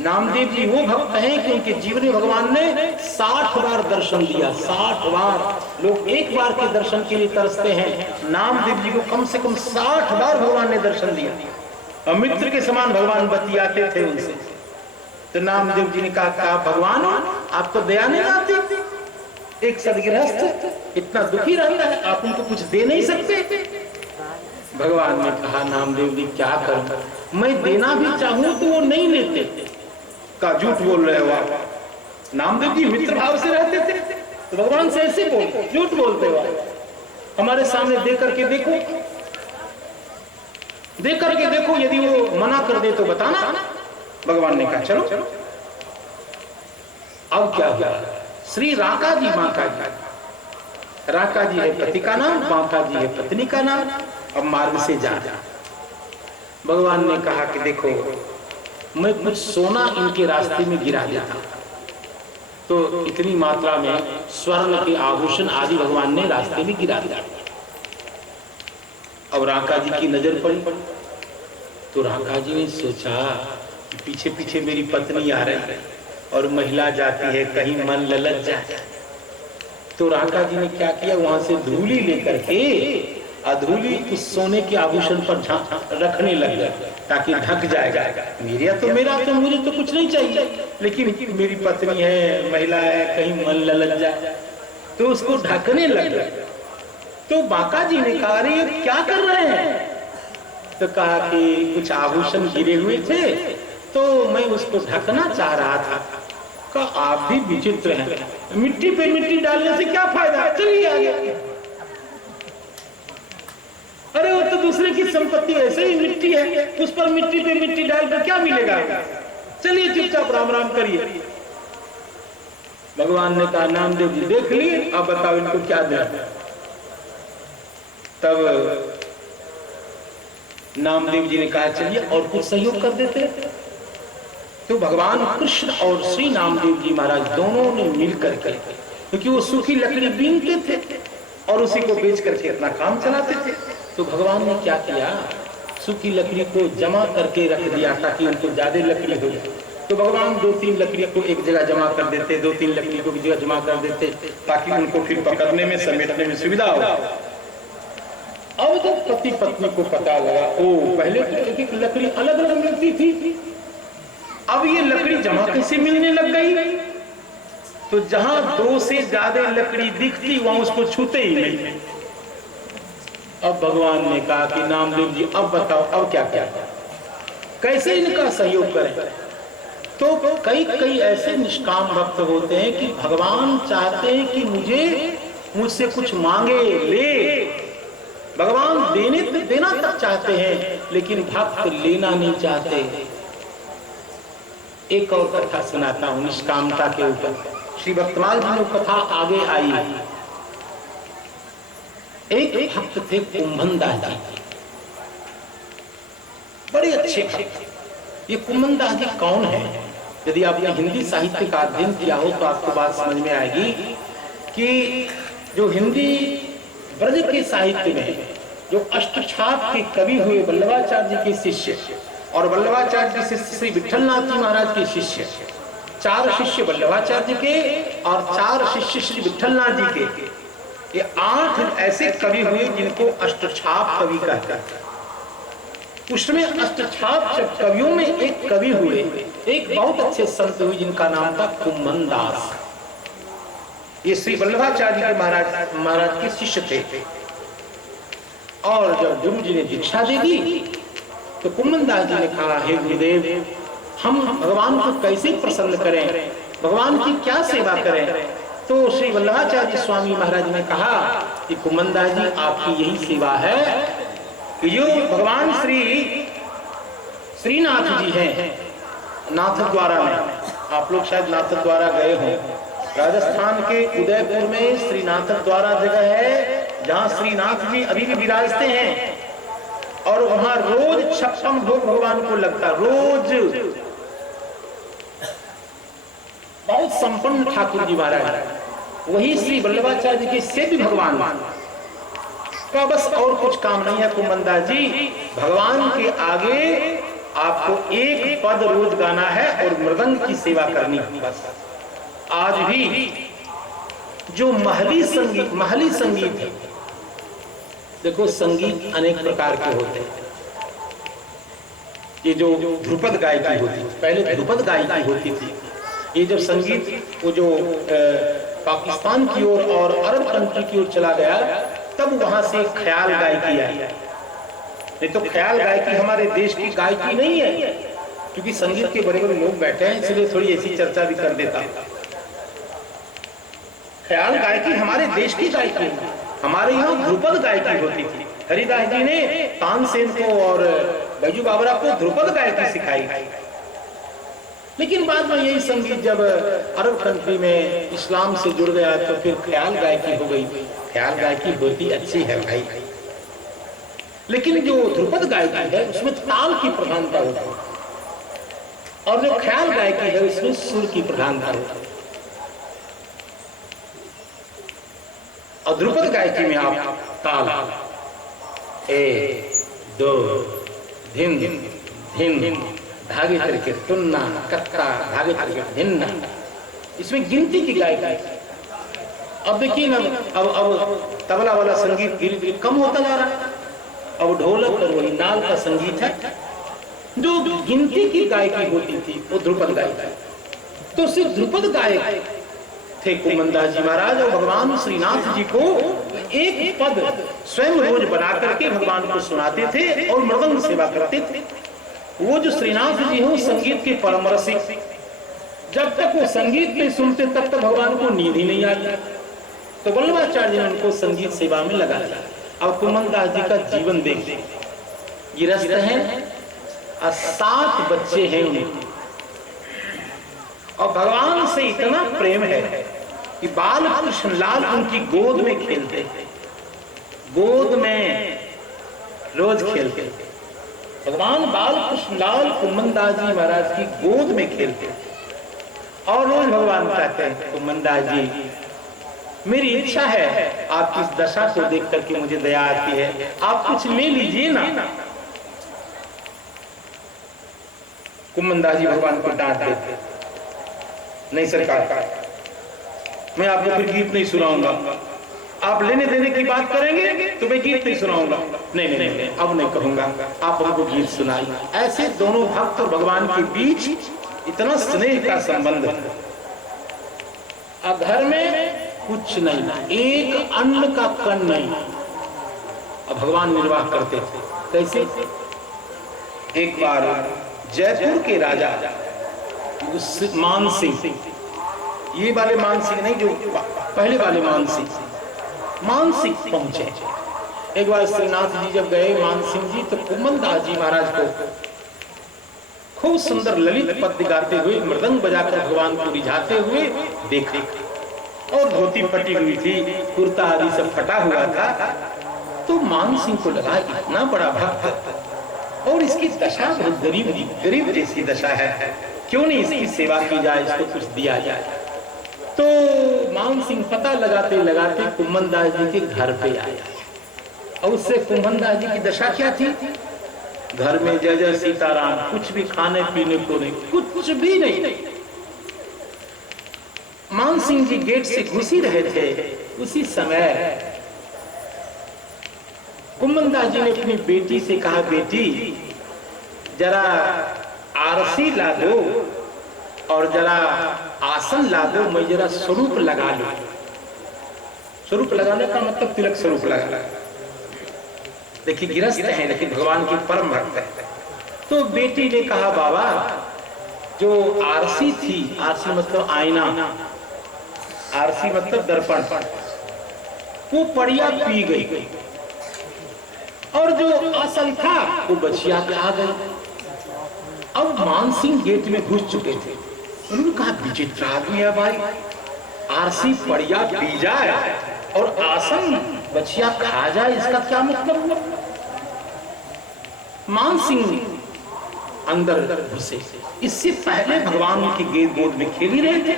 नामदेव जी वो भक्त हैं कि उनके जीवन में भगवान ने 60 बार दर्शन दिया। 60 बार। लोग एक बार के दर्शन के लिए तरसते हैं, नामदेव जी को कम से कम 60 बार भगवान ने दर्शन दिया और मित्र के समान भगवान बतियाते थे उनसे। तो नामदेव जी ने कहा भगवान आप तो दया नहीं आती, एक सदगृहस्थ इतना दुखी रहता है, आप उनको कुछ दे नहीं सकते। भगवान ने कहा नामदेव जी क्या करूं, मैं देना भी चाहूं तो वो नहीं लेते। का झूठ बोल रहे हो आप? नामदेव जी मित्र भाव से रहते थे तो भगवान से ऐसे बोलते, झूठ बोलते हो हमारे सामने दे करके देखो, दे करके देखो, यदि वो मना कर दे तो बताना। भगवान ने कहा चलो। अब क्या हुआ, श्री राका जी माका जी, राका जी है पति का नाम, माका जी है पत्नी का नाम। अब मार्ग से जा। भगवान ने कहा कि देखो मैं कुछ सोना इनके रास्ते में गिरा देता, तो इतनी मात्रा में स्वर्ण के आभूषण आदि भगवान ने रास्ते में गिरा दिया। अब राका जी की नजर पड़ी तो राका जी ने सोचा पीछे पीछे मेरी पत्नी आ रही है और महिला जाती है, कहीं मन ललच जाए। तो राका जी ने क्या किया, वहां से धूली लेकर के अधूली उस सोने के आभूषण पर रखने लग गए ताकि ढक जाएगा। मेरा तो मुझे तो कुछ नहीं चाहिए, लेकिन मेरी पत्नी है, महिला है, कहीं मन ललच जाए, तो उसको ढकने लग गए। तो बाका जी ने कहा अरे ये क्या कर रहे हैं? तो कहा कि कुछ आभूषण गिरे हुए थे तो मैं उसको ढकना चाह रहा था। कहा आप भी विचित्र हैं, मिट्टी पे मिट्टी डालने से क्या फायदा, चलिए आगे। अरे वो तो दूसरे की संपत्ति ऐसे ही मिट्टी है, उस पर मिट्टी पे मिट्टी डालकर क्या मिलेगा, चलिए चुपचाप राम राम करिए। भगवान ने कहा नामदेव जी देख लिए, अब बताओ इनको क्या दें। तब नामदेव जी ने कहा चलिए और कुछ सहयोग कर देते। तो भगवान कृष्ण और श्री नामदेव जी महाराज दोनों ने मिलकर के, क्योंकि वो सूखी लकड़ी बीनते थे और उसी को बेच करके अपना काम चलाते थे, तो भगवान ने क्या किया, सूखी लकड़ी को जमा करके रख दिया ताकि उनको ज्यादा लकड़ी हो जाए। तो भगवान 2-3 लकड़ी को एक जगह जमा कर देते, 2-3 लकड़ी को एक जगह जमा कर देते ताकि उनको फिर पकड़ने में समेटने में सुविधा हो। अब जब पति पत्नी को पता लगा ओ पहले एक एक लकड़ी अलग अलग मिलती थी, अब ये लकड़ी जमा कैसे मिलने लग गई, तो जहां 2 से ज्यादा लकड़ी दिखती वहां उसको छूते ही नहीं। अब भगवान ने कहा कि नामदेव जी अब बताओ अब क्या क्या कैसे इनका सहयोग करें। तो कई ऐसे निष्काम भक्त होते हैं कि भगवान चाहते हैं कि मुझसे कुछ मांगे ले, भगवान देना तक चाहते हैं लेकिन भक्त लेना नहीं चाहते। एक और कथा सुनाता हूं निष्कामता के ऊपर। श्री भक्तमाल जी ने कथा आगे आई। एक भक्त थे कुंभनदास जी, बड़े अच्छे भक्त। ये कुंभनदास जी कौन है? यदि आपने हिंदी साहित्य का अध्ययन किया हो तो आपको बात समझ में आएगी कि जो हिंदी ब्रज के साहित्य में जो अष्टछाप के कवि हुए वल्लभाचार्य जी के शिष्य और वल्लभाचार्य जी से श्री विठलनाथ जी महाराज के शिष्य, 4 शिष्य वल्लभाचार्य के और 4 शिष्य श्री विठलनाथ जी के, ये 8 ऐसे कवि हुए जिनको अष्टछाप कवि कहते हैं। उसमें अष्टछाप कवियों में एक कवि हुए, एक बहुत अच्छे संत हुए जिनका नाम था कुंभनदास। ये श्री वल्लभाचार्य के महाराज के शिष्य थे। और जब गुरु जी ने दीक्षा दे दी तो कुंभनदास जी ने कहा हे गुरुदेव हम भगवान को कैसे प्रसन्न करें, भगवान की क्या सेवा करें। तो श्री वल्लभाचार्य स्वामी महाराज ने कहा कि कुंभनदास जी आपकी यही सेवा है कि जो भगवान श्रीनाथ जी हैं नाथ द्वारा में, आप लोग शायद नाथ द्वारा गए हों, राजस्थान के उदयपुर में श्रीनाथ द्वारा जगह है जहां श्रीनाथ जी अभी भी विराजते हैं और वहां रोज 56 भोग भगवान को लगता, रोज। बहुत संपन्न ठाकुर जी महाराज, वही श्री वल्लभाचार्य के सेव्य भगवान का बस और कुछ काम नहीं है। कुंभनदास जी भगवान के आगे आपको एक पद रोज गाना है और मृदंग की सेवा करनी बस। आज भी जो महली संगीत है, देखो संगीत अनेक प्रकार के होते हैं। ये जो ध्रुपद गायकी होती, पहले ध्रुपद गायकी होती थी। ये जब संगीत वो जो पाकिस्तान की ओर और अरब कंट्री की ओर चला गया, तब वहां से ख्याल गायकी आई। नहीं तो ख्याल गायकी हमारे देश की गायकी नहीं है, क्योंकि संगीत के बड़े बड़े लोग बैठे हैं, इसलिए थोड़ी ऐसी चर्चा भी कर देता। ख्याल गायकी हमारे देश की गायकी है। हमारे यहाँ ध्रुपद गायकी होती थी। हरिदास जी ने तानसेन को और बैजू बावरा को ध्रुपद गायकी सिखाई। लेकिन बाद में यही संगीत जब अरब कंट्री में इस्लाम से जुड़ गया तो फिर ख्याल गायकी हो गई। ख्याल गायकी होती अच्छी है भाई, लेकिन जो ध्रुपद गायकी है उसमें ताल की प्रधानता होती है, और जो ख्याल गायकी है उसमें सुर की प्रधानता होती है। और ध्रुपद गायकी में आप ताल 1 2 धिन धिन धागे करके तुन्ना कत्ता धागे करके धिन्ना, इसमें गिनती की गायकी। अब देखिए ना, अब तबला वाला संगीत धीरे धीरे कम होता जा रहा है। अब ढोलक और वही नाल का संगीत है। जो गिनती की गायकी होती थी वो ध्रुपद गायकी। तो सिर्फ ध्रुपद गायक थे कुम्मनदास जी महाराज, और भगवान श्रीनाथ जी को एक पद स्वयं रोज बना करके भगवान को सुनाते थे और मृदंग सेवा करते थे। वो जो श्रीनाथ जी हैं संगीत के परम रसिक, जब तक वो संगीत नहीं सुनते तब तक भगवान को नींद ही नहीं आती। तो वल्लभाचार्य ने उनको संगीत सेवा में लगा दिया। अब कुम्मनदास जी का जीवन देखिए, गृहस्थ हैं और 7 बच्चे हैं उनके, और भगवान से इतना प्रेम है कि बाल कृष्ण लाल उनकी गोद में खेलते, गोद में रोज खेलते। भगवान बाल कृष्ण लाल कुम्मनदास जी महाराज की गोद में खेलते, और रोज भगवान कहते हैं कुम्मनदास जी मेरी इच्छा है, आपकी इस दशा को देख करके मुझे दया आती है, आप कुछ ले लीजिए ना। कुम्मनदास जी भगवान को डांट देते, नहीं सरकार, मैं आपको फिर गीत नहीं सुनाऊंगा। आप लेने देने की बात करेंगे तो मैं गीत नहीं सुनाऊंगा। नहीं, अब नहीं कहूंगा, आप हमको गीत सुनाइए। ऐसे दोनों भक्त और भगवान के बीच इतना स्नेह का संबंध। अब घर में कुछ नहीं, एक अन्न का कण नहीं। अब भगवान निर्वाह करते थे कैसे? एक बार जयपुर के राजा मानसिंह, ये वाले मानसिंह नहीं, जो पहले वाले मानसिंह पहुंचे। एक बार श्रीनाथ जी जब गए मानसिंह जी, तो कुम्मनदास जी महाराज को खूब सुंदर ललित पद्य गाते हुए, मृदंग बजाकर भगवान को रिझाते हुए देखा, और धोती फटी हुई थी, कुर्ता आदि सब फटा हुआ था। तो मानसिंह को लगा इतना बड़ा भक्त और इसकी दशा बहुत गरीब जैसी दशा है, क्यों नहीं इसकी सेवा की जाए, इसको कुछ दिया जाए। तो मानसिंह पता लगाते लगाते कुम्मनदास जी के घर पे आया, और उससे कुम्मनदास जी की दशा क्या थी? घर में जय जय सीताराम, कुछ भी खाने पीने को नहीं, कुछ भी नहीं। मानसिंह जी गेट से घुस ही रहे थे, उसी समय कुम्मनदास जी ने अपनी बेटी से कहा, बेटी जरा आरसी ला दो और जरा आसन ला दो, मैं जरा स्वरूप लगा लूं। स्वरूप लगाने का मतलब तिलक स्वरूप लगा। देखिए गृहस्थ है लेकिन भगवान की परम भक्त है। तो बेटी ने कहा, बाबा जो आरसी थी, आरसी मतलब आईना, आरसी मतलब दर्पण, वो पड़िया पी गई, और जो आसन था वो बचिया खा गई। अब मानसिंह गेट में घुस चुके थे, उन्होंने कहा विचित्र आदमी है भाई, आरसी पड़िया पी जाए और आसन बचिया खा जाए, इसका क्या मतलब हुआ? मानसिंह अंदर घुसे, इससे पहले भगवान की गेट गोद में खेल ही रहे थे।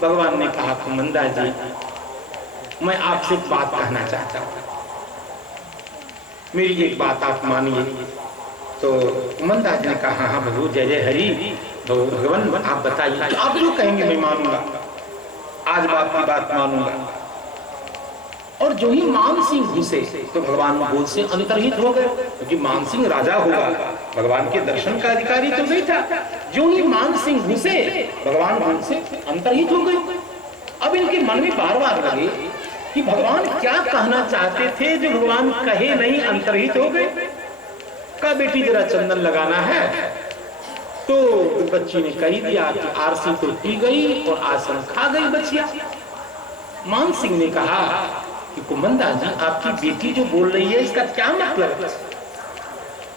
भगवान ने कहा, कुम्मनदास जी मैं आपसे एक बात कहना चाहता हूं, मेरी एक बात आप मानिए। तो कुम्मनदास ने कहा, हाँ प्रभु जय जय हरि, तो भगवान आप बताइए, आप जो कहेंगे मैं मानूंगा, आज बाप की बात मानूंगा। और जो ही मान सिंह घुसे तो भगवान गोद से अंतर्हित हो गए, क्योंकि मान सिंह राजा होगा, भगवान के दर्शन का अधिकारी तो नहीं था। जो ही मान सिंह घुसे भगवान गोद से अंतर्हित हो गए। अब इनके मन में बार बार लगे कि भगवान क्या कहना चाहते थे जो भगवान कहे नहीं, अंतर्हित हो गए। कहा बेटी जरा चंदन लगाना है, तो बच्ची ने कही दिया कि आरसी तो पी गई और आसन खा गई बच्चिया। मान सिंह ने कहा कि कुमंदा जी आपकी बेटी जो बोल रही है इसका क्या मतलब?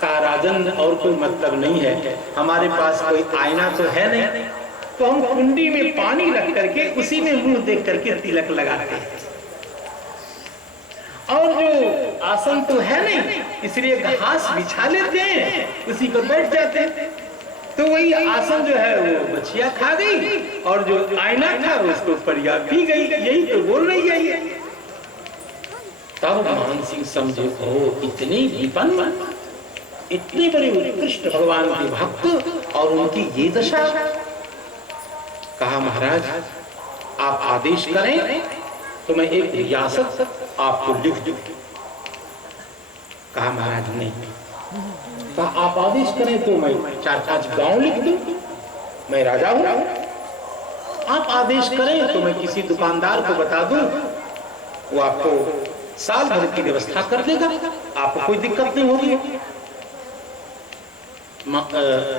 कहा राजन और कोई मतलब नहीं है, हमारे पास कोई आईना तो है नहीं, तो हम कुंडी में पानी रख करके उसी में मुंह देख करके तिलक लगाते हैं। और जो आसन तो है नहीं, इसलिए घास बिछा लेते हैं, उसी पर बैठ जाते हैं। तो वही आसन जो है वो बच्चिया खा गई और जो आईना था उसको परिया पी गई। यही तो बोल रही है ये। तब मान सिंह समझे, ओ इतने विपन्न, इतने बड़े उत्कृष्ट भगवान के भक्त और उनकी ये दशा। कहा महाराज आप आदेश करें तो मैं एक रियासत आपको लिख दूं। कहा महाराज नहीं। कहा आप आदेश करें तो मैं 4-5 गांव लिख दूं, मैं राजा हूं। आप आदेश करें तो मैं किसी दुकानदार को बता दूं, वो आपको साल भर की व्यवस्था कर देगा, आपको कोई दिक्कत नहीं होगी।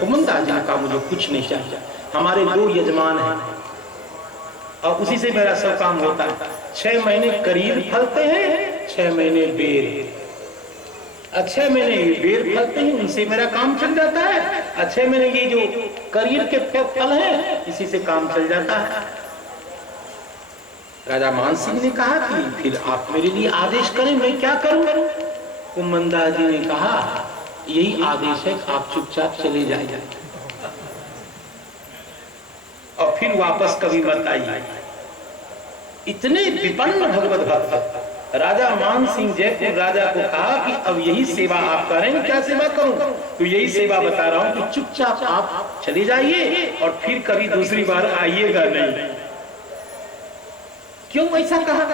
कुमंदा जी का मुझे कुछ नहीं चाहिए, हमारे 2 यजमान हैं और उसी से मेरा सब काम होता है। 6 महीने करीब फलते हैं, 6 महीने बेर, 6 महीने बेर फलते हैं, उनसे मेरा काम चल जाता है। 6 महीने ये जो करीब के फल हैं इसी से काम चल जाता है। राजा मान सिंह ने कहा कि फिर आप मेरे लिए आदेश करें, मैं क्या करूं? कुमंदा जी ने कहा यही आदेश है, आप चुपचाप चले जाइए और फिर वापस कभी मत आइए। इतने विपन्न भगवत भक्त राजा मान सिंह जयपुर राजा को कहा कि अब यही सेवा आप करेंगे। क्या सेवा करूं? तो यही सेवा बता रहा हूं कि चुपचाप आप चले जाइए और फिर कभी दूसरी बार आइएगा नहीं। क्यों ऐसा कहा?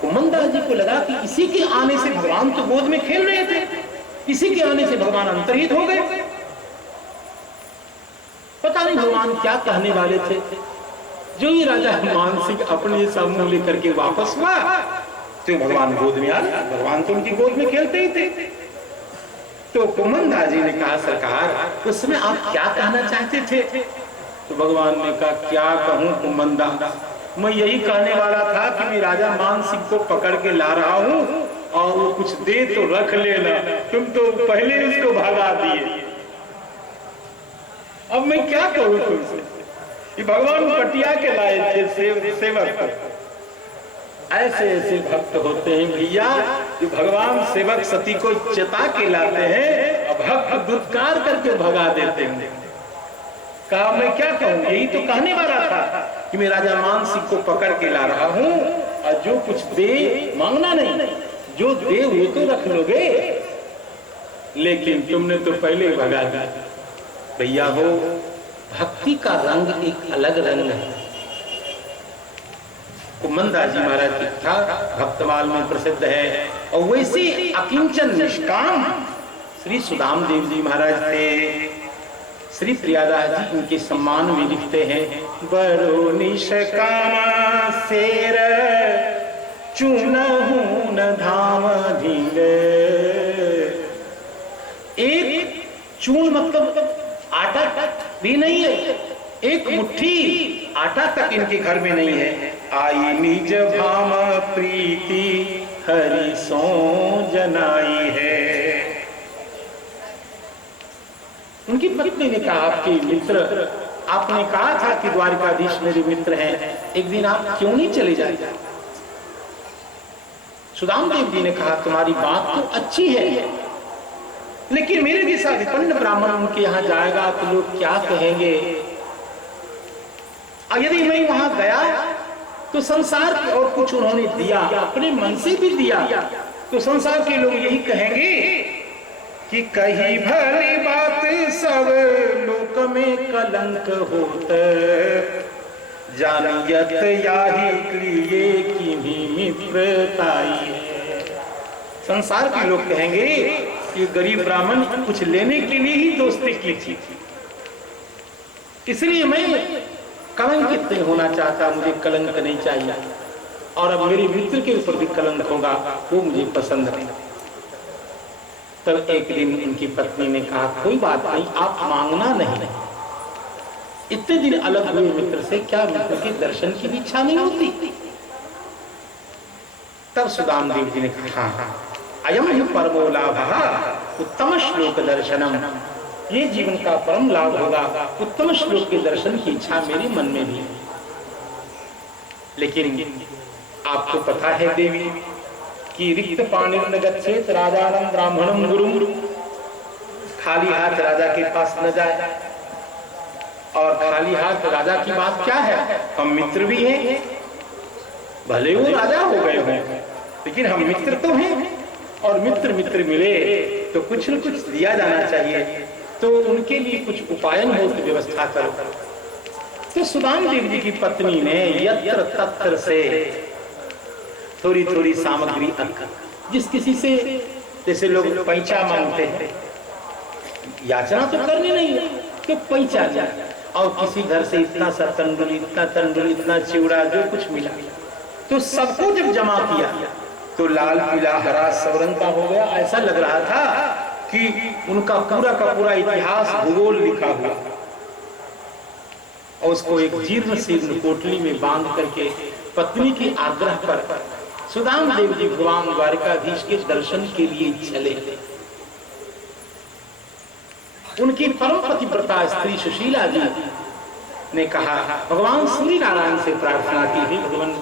कुमंदा जी को लगा कि इसी के आने से भगवान तो गोद में खेल रहे थे, इसी के आने से भगवान अंतर्हित हो गए। पता नहीं भगवान क्या कहने वाले थे। जो ही राजा मान सिंह अपने सब मुंह लेकर के वापस हुआ तो भगवान गोद में आ गया। भगवान तो उनकी गोद में खेलते ही थे। तो कुमंदा जी ने कहा सरकार उसमें आप क्या कहना चाहते थे? तो भगवान ने कहा क्या कहूं कुमंदा, मैं यही कहने वाला था कि मैं राजा मान सिंह को पकड़ के ला रहा हूं और वो कुछ दे तो रख लेना, तुम तो पहले उसको भगा दिए। अब मैं क्या करूं तुमसे? कि भगवान पटिया के लाए थे सेवक। ऐसे ऐसे भक्त होते हैं भैया जो भगवान सेवक सती को चेता के लाते हैं और भक्त दुत्कार करके भगा देते हैं। कहा मैं क्या कहूं? यही तो कहने वाला था कि मैं राजा मान सिंह को पकड़ के ला रहा हूं और जो कुछ दे मांगना नहीं, जो दे वो तो रख लोगे, लेकिन तुमने तो पहले भगा दिया। भैया हो भक्ति का रंग एक अलग रंग है। कुमंदा जी महाराज था भक्तमाल में प्रसिद्ध है। और वैसे अकिंचन निष्काम श्री सुदाम देव जी महाराज थे। श्री प्रियादास जी इनके सम्मान में लिखते हैं, बरो निष्काम शेर चुनहु न धाम ढीले। एक चून मतलब आटा भी नहीं है, एक मुट्ठी आटा तक इनके घर में नहीं है। आई निज भाम प्रीति हरि सो जनाई है। उनकी पत्नी ने कहा आपके मित्र, आपने कहा था कि द्वारिकाधीश मेरे मित्र हैं, एक दिन आप क्यों नहीं चले जाए? सुदाम देव जी ने कहा तुम्हारी बात तो अच्छी है, लेकिन मेरे जैसा विपन्न ब्राह्मण उनके यहाँ जाएगा तो लोग क्या कहेंगे? यदि मैं वहां गया तो संसार की और कुछ उन्होंने दिया, अपने मन से भी दिया, तो संसार के लोग यही कहेंगे कि कही भली बात सब लोक में कलंक होत, जानियत याही लिए किन्हीं मित्रताई है। संसार के लोग कहेंगे कि गरीब ब्राह्मण कुछ लेने के लिए ही दोस्ती की थी, इसलिए मैं कलंकित नहीं होना चाहता, मुझे कलंक नहीं चाहिए, और अब मेरे मित्र के ऊपर भी कलंक होगा वो मुझे पसंद नहीं। तब एक दिन उनकी पत्नी ने कहा कोई बात नहीं, आप मांगना नहीं, इतने दिन अलग हुए मित्र से क्या मित्र के दर्शन की भी इच्छा नहीं होती? तब सुदाम देव जी ने कहा अयम ही परमो लाभः उत्तम श्लोक दर्शनम, ये जीवन का परम लाभ होगा, उत्तम श्लोक के दर्शन की इच्छा मेरे मन में भी है। लेकिन आपको पता है देवी कि रिक्त पाणिर्न गच्छेत राजानं ब्राह्मणं गुरुं, खाली हाथ राजा के पास न जाए। और खाली हाथ राजा की बात क्या है, हम मित्र भी हैं, भले वो राजा हो गए हों लेकिन हम मित्र तो हैं, और मित्र मित्र मिले तो कुछ न कुछ दिया जाना चाहिए, तो उनके लिए कुछ उपायन हो तो व्यवस्था करो। तो सुदाम देव जी की पत्नी ने यत्र तत्र से थोड़ी थोड़ी सामग्री, जिस किसी से जैसे लोग पैंचा मांगते हैं, याचना तो करनी नहीं है कि पैंचा जाए, और किसी घर से इतना सा तंडुल, इतना तंडुल, इतना चिवड़ा, जो कुछ मिला तो सबको जब जमा किया तो लाल पीला हरा सब रंग का हो गया। ऐसा लग रहा था कि उनका पूरा का पूरा इतिहास भूगोल लिखा हुआ, और उसको एक जीर्ण शीर्ण पोटली में बांध करके पत्नी के आग्रह पर सुदाम देव जी भगवान द्वारिकाधीश के दर्शन के लिए चले। उनकी परम पतिव्रता स्त्री सुशीला जी ने कहा भगवान सूर्य नारायण से प्रार्थना की थी, भगवान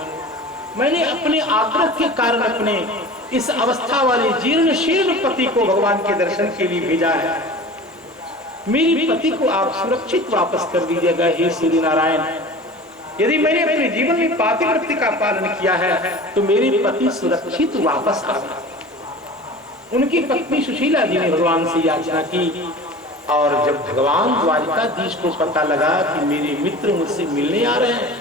मैंने अपने आग्रह के कारण अपने इस अवस्था वाले जीर्ण शीर्ण पति को भगवान के दर्शन के लिए भेजा है, मेरी पति को आप सुरक्षित वापस कर दीजिएगा हे सूर्य नारायण। यदि मैंने अपने जीवन में पातिव्रत्य का पालन किया है तो मेरे पति सुरक्षित वापस आ गए। उनकी पत्नी सुशीला जी ने भगवान से याचना की, और जब भगवान द्वारिकाधीश को पता लगा कि मेरे मित्र मुझसे मिलने आ रहे हैं,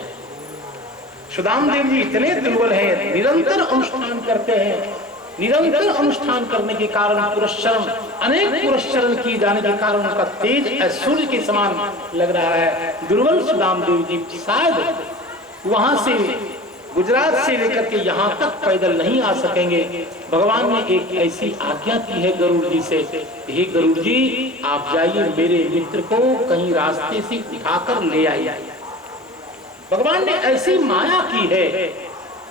सुदाम देव जी इतने दुर्बल हैं, निरंतर अनुष्ठान करते हैं, निरंतर अनुष्ठान करने के कारण पुरस्चरण, अनेक पुरस्चरण किए जाने के कारण उनका तेज सूर्य के समान लग रहा है। दुर्बल सुदाम देव जी शायद वहां से गुजरात से लेकर के यहाँ तक पैदल नहीं आ सकेंगे। भगवान ने एक ऐसी आज्ञा की है गरुड़ जी से, हे गरुड़ जी आप जाइए मेरे मित्र को कहीं रास्ते से उठाकर ले आइए। भगवान ने ऐसी माया की है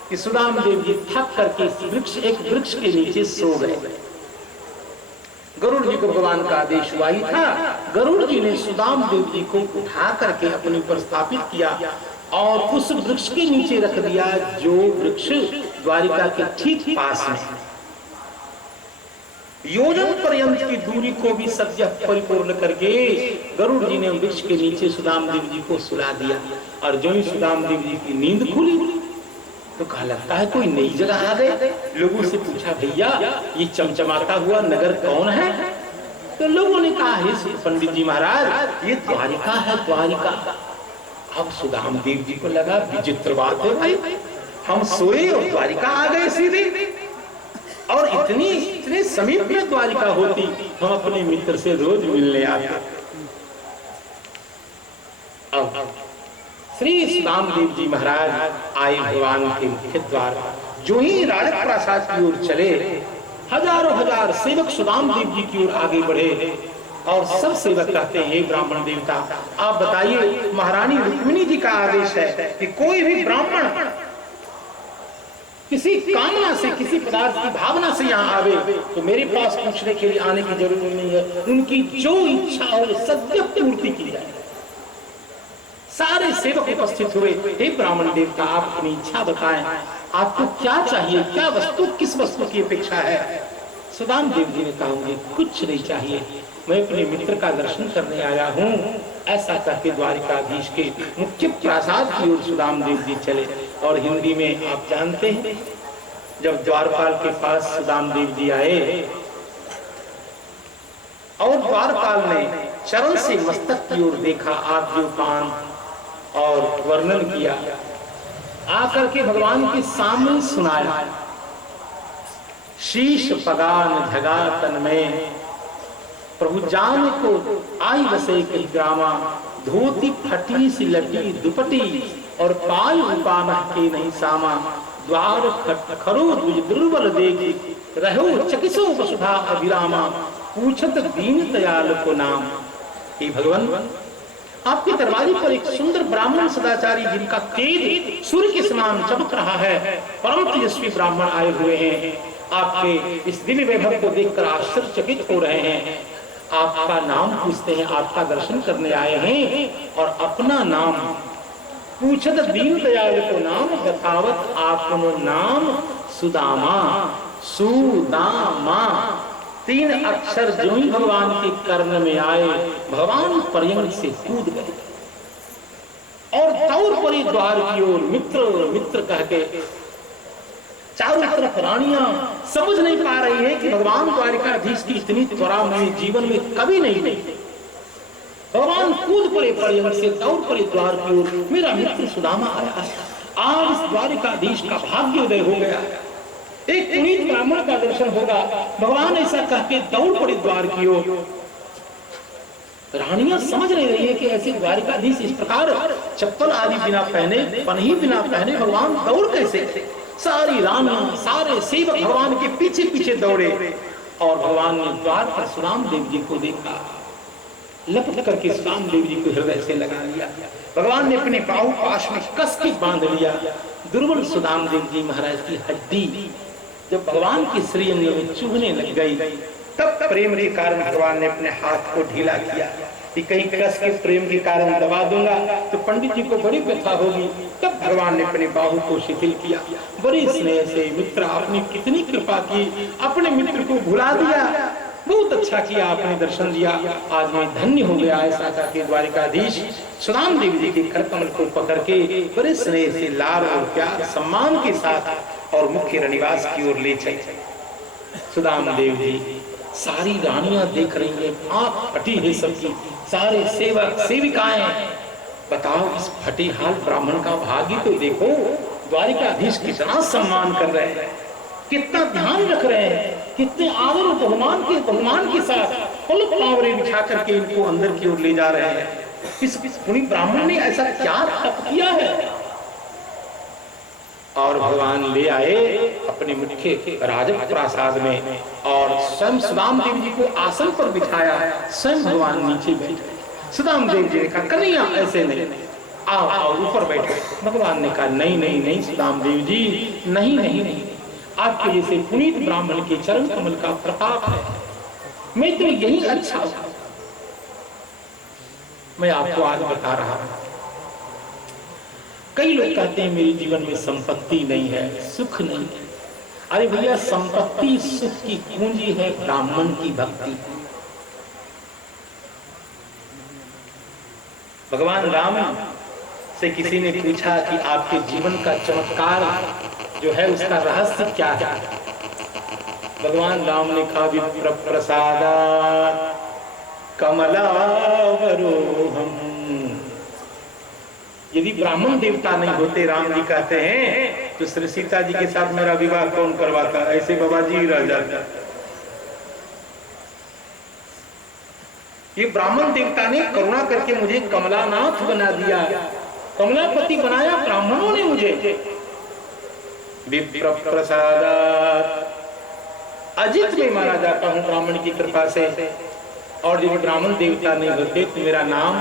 कि सुदाम देव जी थक करके एक वृक्ष के नीचे सो गए। गरुड़ जी को भगवान का आदेश हुआ ही था, गरुड़ जी ने सुदाम देव जी को उठा करके अपने ऊपर स्थापित किया और उस वृक्ष के नीचे रख दिया, जो वृक्ष द्वारिका के ठीक पास में, योजन पर्यंत की दूरी को भी सद्य परिपूर्ण करके गरुड़ जी ने वृक्ष के नीचे सुदाम देव जी को सुला दिया। और जो ही सुदाम देव जी की नींद खुली तो कहा लगता है कोई नई जगह आ गए। लोगों से पूछा भैया ये चमचमाता हुआ नगर कौन है? तो लोगों ने कहा हे पंडित जी महाराज ये द्वारिका है, द्वारिका। अब सुदाम देव जी को लगा विचित्र बात है भाई, हम सोए और द्वारिका आ गए सीधे, और इतने समीप में द्वारिका होती हम अपने मित्र से रोज मिलने आते। अब श्री सुदाम देव जी महाराज आए भगवान के मुख्य द्वार। जो ही राजक प्रासाद की ओर चले, हजारों हजार सेवक सुदाम देव जी की ओर आगे बढ़े और सब सेवक कहते हैं हे ब्राह्मण देवता आप बताइए, महारानी रुक्मिणी जी का आदेश है कि कोई भी ब्राह्मण किसी कामना से, किसी पदार्थ की भावना से यहाँ आवे तो मेरे पास पूछने के लिए आने की जरूरत नहीं है, उनकी जो इच्छा हो सत्य पूर्ति की जाए। सारे सेवक उपस्थित हुए, हे ब्राह्मण देवता आप अपनी इच्छा बताएं, आपको क्या चाहिए, क्या वस्तु, किस वस्तु की अपेक्षा है? सुदाम देव जी ने कहा मुझे कुछ नहीं चाहिए, मैं अपने मित्र का दर्शन करने आया हूँ। ऐसा कहते द्वारिकाधीश के मुख्य प्रासाद की ओर सुदाम देव जी चले। और हिंदी में आप जानते हैं जब द्वारपाल के पास सुदाम देव जी आए और द्वारपाल ने चरण से मस्तक की ओर देखा, आद्योपान और वर्णन किया, आकर के भगवान के सामने सुनाया। शीश पगान झगा तन में, प्रभु जान को आई बसे के ग्रामा, धोती फटी सी लटी दुपटी, और पाय उपान के नहीं सामा, द्वार खरो दुर्बल देखी, रहो चकिसो वसुधा अभिरामा, पूछत दीन दयाल को नाम। हे भगवान, आपके दरवाजे पर एक सुंदर ब्राह्मण सदाचारी, जिनका तेज सूर्य के समान चमक रहा है, परम तेजस्वी ब्राह्मण आए हुए हैं। आपके इस दिव्य वैभव को देखकर आश्चर्यचकित हो रहे हैं। आपका नाम पूछते हैं, आपका दर्शन करने आए हैं, और अपना नाम पूछत दीन दयाल को नाम, बतावत आपनो नाम सुदामा। सुदामा 3 अक्षर जो ही भगवान के कर्ण में आए, भगवान पर्यंक से कूद गए और दौड़ पड़ी द्वार की ओर। मित्र मित्र कह के चारों तरफ रानियां समझ नहीं पा रही है कि भगवान द्वारिकाधीश की इतनी त्वरा मेरे जीवन में कभी नहीं देखी। भगवान कूद पड़े पर्यंक से, दौड़ पड़े द्वार की ओर। मेरा मित्र सुदामा आया, आज इस द्वारिकाधीश का भाग्योदय हो गया, एक पुनीत ब्राह्मण का दर्शन होगा। भगवान ऐसा कह के दौड़ पड़े द्वार की ओर। रानियां समझ नहीं रही है कि ऐसे द्वारिकाधीश इस प्रकार चप्पल आदि बिना पहने, पन्ही बिना पहने भगवान दौड़ कैसे। सारी रानियां, सारे सेवक भगवान के पीछे पीछे दौड़े, और भगवान ने द्वार पर सुदाम देव जी को देखा। लपट करके सुदाम देव जी को हृदय से लगा लिया। भगवान ने अपने बाहु पाश में कस के बांध लिया। दुर्बल सुदाम देव जी महाराज की हड्डी जब भगवान की श्रीअंग में चुभने लग गई, तब प्रेम के कारण भगवान ने अपने हाथ को ढीला किया कि कहीं कस के प्रेम के कारण दबा दूंगा तो पंडित जी को बड़ी व्यथा होगी। तब भगवान ने अपने बाहु को शिथिल किया। बड़ी स्नेह से, मित्र आपने कितनी कृपा की, अपने मित्र को भुला दिया, बहुत अच्छा किया, आपने दर्शन दिया, आज मैं धन्य हो गया। ऐसा करके द्वारिकाधीश सुदाम देव जी के कर कमल को पकड़ के बड़े स्नेह से, लाड और प्यार सम्मान के साथ और मुख्य रनिवास की ओर ले चले। सुदाम देव जी, सारी रानियां देख रही है, आंख फटी है सबकी, सारे सेवक सेविकाएं, बताओ इस फटी हाल ब्राह्मण का भाग्य तो देखो। द्वारिकाधीश कितना सम्मान कर रहे हैं, कितना ध्यान रख रहे हैं, कितने आदर बहुमान के साथ पलक पावरे बिछा करके इनको अंदर की ओर ले जा रहे हैं। इस पुनी ब्राह्मण ने ऐसा क्या तप किया है। और भगवान ले आए अपने मुख्य राजक प्रासाद में, और स्वयं सुदाम देव जी को आसन पर बिठाया, स्वयं भगवान नीचे बैठे। सुदाम देव जी ने कहा, कन्हैया ऐसे नहीं, आओ आओ ऊपर बैठो। भगवान ने कहा, नहीं नहीं नहीं सुदाम देव जी, नहीं नहीं नहीं, आपके जैसे पुनीत ब्राह्मण के चरण कमल का प्रताप है, मैं तो यही अच्छा हूं। मैं आपको आज बता रहा हूं, कई लोग कहते हैं मेरे जीवन में संपत्ति नहीं है, सुख नहीं है। अरे भैया, संपत्ति सुख की कुंजी है ब्राह्मण की भक्ति। भगवान राम से किसी ने पूछा कि आपके जीवन का चमत्कार जो है उसका रहस्य क्या है। भगवान राम ने कहा, विप्र प्रसादात् कमलावरोहम्। यदि ब्राह्मण देवता नहीं होते, राम जी कहते हैं, तो श्री सीता जी के साथ मेरा विवाह कौन करवाता, ऐसे बाबा जी रह जाता। ये ब्राह्मण देवता ने करुणा करके मुझे कमलानाथ बना दिया, कमलापति बनाया ब्राह्मणों ने मुझे। विप्र प्रसादात्, अजित में माना जाता हूं ब्राह्मण की कृपा से। और जब ब्राह्मण देवता नहीं होते तो मेरा नाम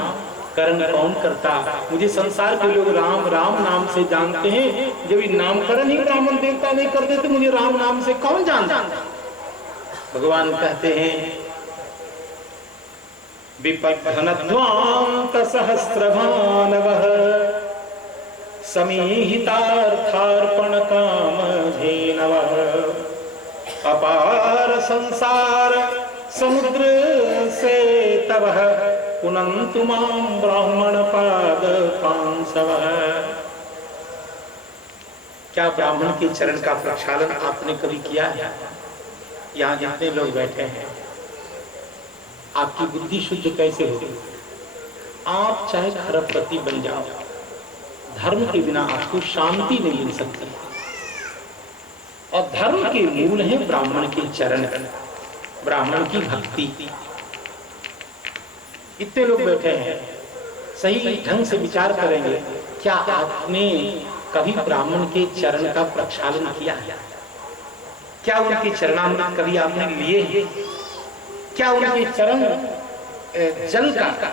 करण कौन करता। मुझे संसार के लोग राम राम नाम से जानते हैं, जब नामकरण ही ब्राह्मण देवता नहीं करते तो मुझे राम नाम से कौन जानता। भगवान कहते हैं, विपद्धनध्वान्त सहस्रभानवः समीहितार्थार्पण कामधेनवः अपार संसार समुद्र से तवः पुनन्तु मां ब्राह्मण पाद पांसवः। क्या ब्राह्मण के चरण का प्रक्षालन आपने कभी किया है? यहाँ जितने लोग बैठे हैं, आपकी बुद्धि शुद्ध कैसे होगी? आप चाहे खरबपति बन जाओ, धर्म के बिना आपको शांति नहीं मिल सकती। और धर्म के मूल है ब्राह्मण के चरण, ब्राह्मण की भक्ति। इतने लोग बैठे हैं, सही ढंग से विचार करेंगे, क्या आपने कभी ब्राह्मण के चरण का प्रक्षालन किया है? क्या उनके चरणामृत कभी आपने लिए हैं? क्या उनके चरण जल का,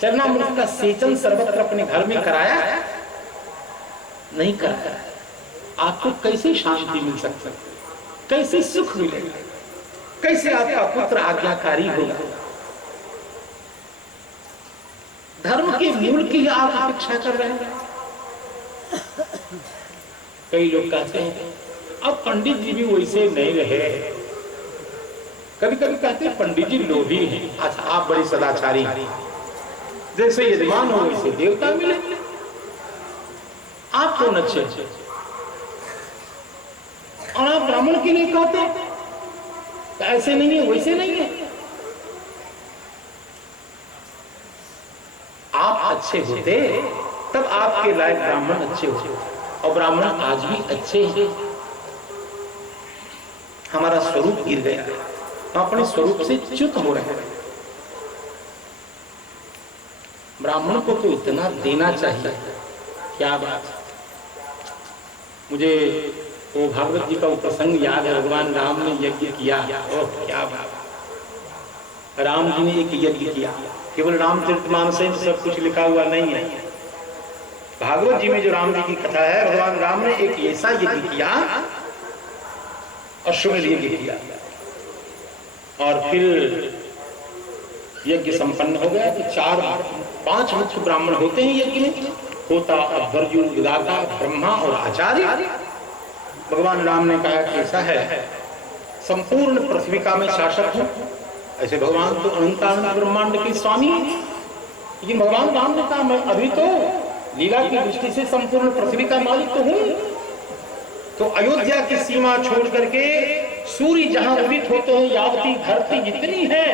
चरणामृत का सेचन सर्वत्र अपने घर में कराया? नहीं कराया। आपको कैसे शांति मिल सकती, कैसे सुख मिलेगा, कैसे आपका पुत्र आज्ञाकारी होगा? धर्म के मूल की आप अपेक्षा कर रहे हैं। कई लोग कहते हैं अब पंडित जी भी वैसे नहीं रहे। कभी कभी कहते हैं पंडित जी लोभी हैं। अच्छा, आप बड़े सदाचारी हैं, जैसे यजमान हो वैसे देवता मिले, आप कौन अच्छे? और आप ब्राह्मण के लिए कहते हैं ऐसे नहीं है वैसे नहीं है। आप अच्छे होते तब आपके लायक ब्राह्मण अच्छे होते, और ब्राह्मण आज भी अच्छे हैं। हमारा स्वरूप गिर गया, हम अपने स्वरूप से च्युत हो रहे हैं। ब्राह्मण को तो इतना देना चाहिए। क्या बात, मुझे वो भागवत जी का प्रसंग याद है, भगवान राम ने यज्ञ किया। ओह क्या बात, राम जी ने एक यज्ञ किया। केवल रामचरितमानस में सब कुछ लिखा हुआ नहीं है, भागवत जी में जो राम जी की कथा है, भगवान राम ने एक ऐसा यज्ञ किया, अश्वमेध यज्ञ किया, और फिर यज्ञ संपन्न हो गया। तो 5 मुख्य ब्राह्मण होते हैं यज्ञ में, होता अध्वर्युः, विधाता, ब्रह्मा और आचार्य। भगवान राम ने कहा कि ऐसा है, संपूर्ण पृथ्वी का मैं शासक हूं। ऐसे भगवान तो अनंतानंद ब्रह्मांड के स्वामी हैं, लेकिन भगवान राम ने कहा मैं अभी तो लीला की दृष्टि से संपूर्ण पृथ्वी का मालिक तो हूं। तो अयोध्या की सीमा छोड़ करके सूर्य जहां उदित होते हैं, यावती धरती जितनी है,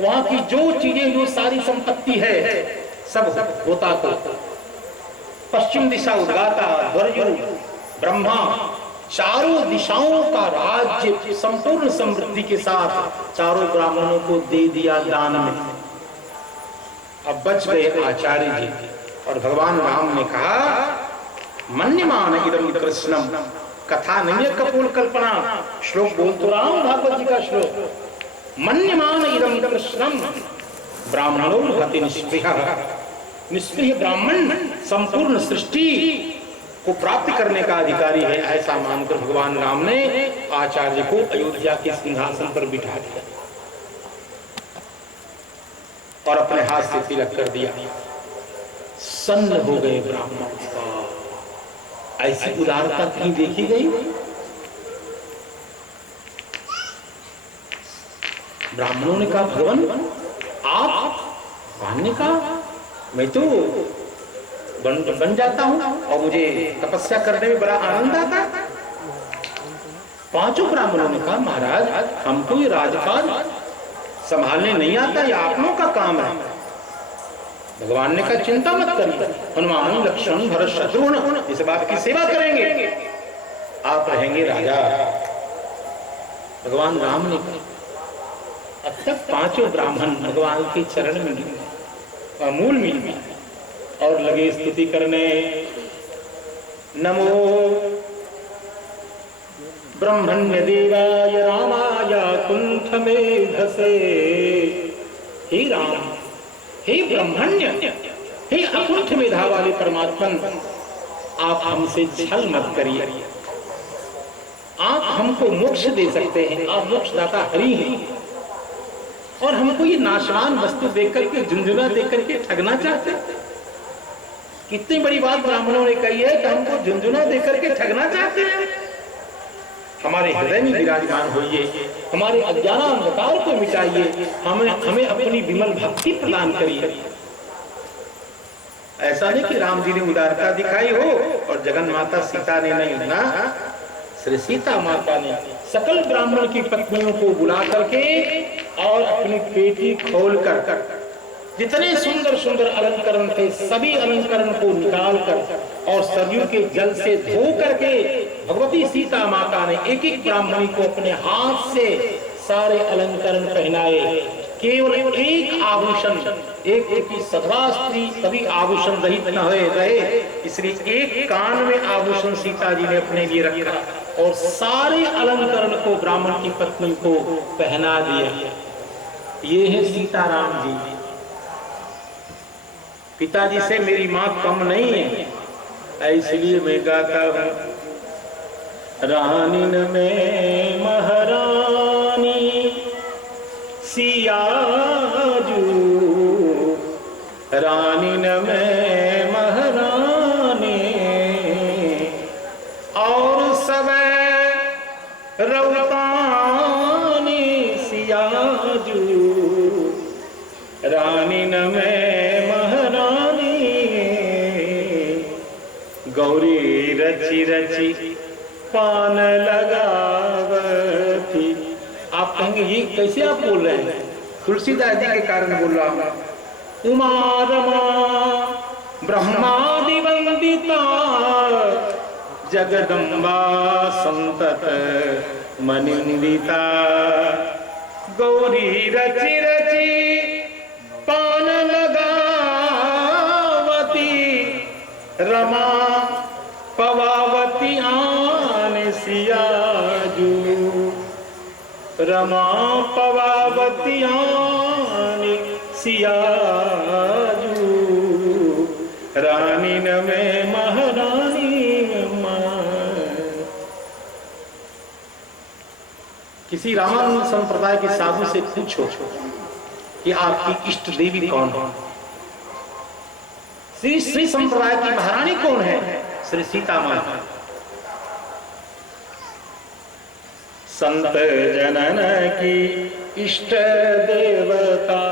वहां की जो चीजें, जो सारी संपत्ति है, सब होता को पश्चिम दिशा उद्गाता ध्वर्यु ब्रह्मा, चारों दिशाओं का राज्य संपूर्ण समृद्धि के साथ चारों ब्राह्मणों को दे दिया दान में। अब बच गए आचार्य जी, और भगवान राम ने कहा मन्यमान इदं कृष्णम। कथा नहीं है, कपोल कल्पना, श्लोक बोल तो रहा हूं, भागवत जी का श्लोक। मन्यमान इदं कृष्णम ब्राह्मणो हति निष्प्रियः। निष्प्रिय ब्राह्मण संपूर्ण सृष्टि को प्राप्त करने का अधिकारी है, ऐसा मानकर भगवान राम ने आचार्य को अयोध्या के सिंहासन पर बिठा दिया और अपने हाथ से तिलक कर दिया। सन्न हो गए ब्राह्मण। ऐसी उदारता कहीं देखी गई? ब्राह्मणों ने कहा भगवान आप, भगवान ने कहा मैं तो बन जाता हूं और मुझे तपस्या करने में बड़ा आनंद आता। 5 ब्राह्मणों ने कहा महाराज हमको ये राजकाज संभालने नहीं आता, ये आप लोगों का काम है। भगवान ने कहा चिंता मत करिए, हनुमान लक्ष्मण भरत शत्रुघ्न इस बात की सेवा करेंगे, आप रहेंगे राजा। भगवान राम ने कहा अब तक 5 ब्राह्मण भगवान के चरण में गिरे, मूल मिल में, और लगे स्तुति करने। नमो ब्रह्मण्य देवाय रामाय कुंठ मेधसे। हे राम, हे ब्रह्मण्य, हे अकुंठ मेधा वाले परमात्मन, आप हमसे छल मत करिए। आप हमको मोक्ष दे सकते हैं, आप मोक्षदाता हरि हैं, और हमको ये नाशवान वस्तु देकर के, झुंझुना देकर के ठगना चाहते हैं। कितनी बड़ी बात ब्राह्मणों ने कही है कि हमको झुंझुना देकर के ठगना चाहते हैं। हमारे हृदय में विराजमान होइए, हमारे अज्ञान अंधकार को मिटाइए, हमें अपनी विमल भक्ति प्रदान करिए। ऐसा नहीं कि राम जी ने उदारता दिखाई हो और जगन माता सीता ने नहीं, ना, श्री सीता माता ने सकल ब्राह्मण की पत्नियों को बुला करके और अपनी पेटी खोलकर जितने सुंदर सुंदर अलंकरण थे सभी अलंकरण को निकालकर और सरयू के जल से धो करके भगवती सीता माता ने एक एक ब्राह्मणी को अपने हाथ से सारे अलंकरण पहनाए। केवल एक आभूषण, एक की सधवा स्त्री कभी आभूषण रहित न रहे, इसलिए एक कान में आभूषण सीता जी ने अपने लिए रखा और सारे अलंकरण को ब्राह्मण की पत्नी को पहना दिया। ये है सीताराम जी। पिताजी से मेरी मां कम नहीं है, इसलिए मैं गाता हूं, रानीन में महारानी सियाजू, रानीन में महारानी और सब रौतानी सियाजू, रानीन में गौरी रची रची पान लगावती। आप कहेंगे ये कैसे आप बोल रहे हैं? तुलसीदास जी के कारण बोल रहा हूं। उमा रमा ब्रह्मादि वंदिता जगदम्बा संतत मनिंदिता, गौरी रची रची पान लगावती, रमा पवावती आन सियाजू, रमा पवावती आन सियाजू, रानी न में महारानी किसी रामानुज संप्रदाय के साधु से पूछो कि आपकी इष्ट देवी कौन है? श्री संप्रदाय की महारानी कौन है? श्री सीता माता। संत जनन की इष्ट देवता,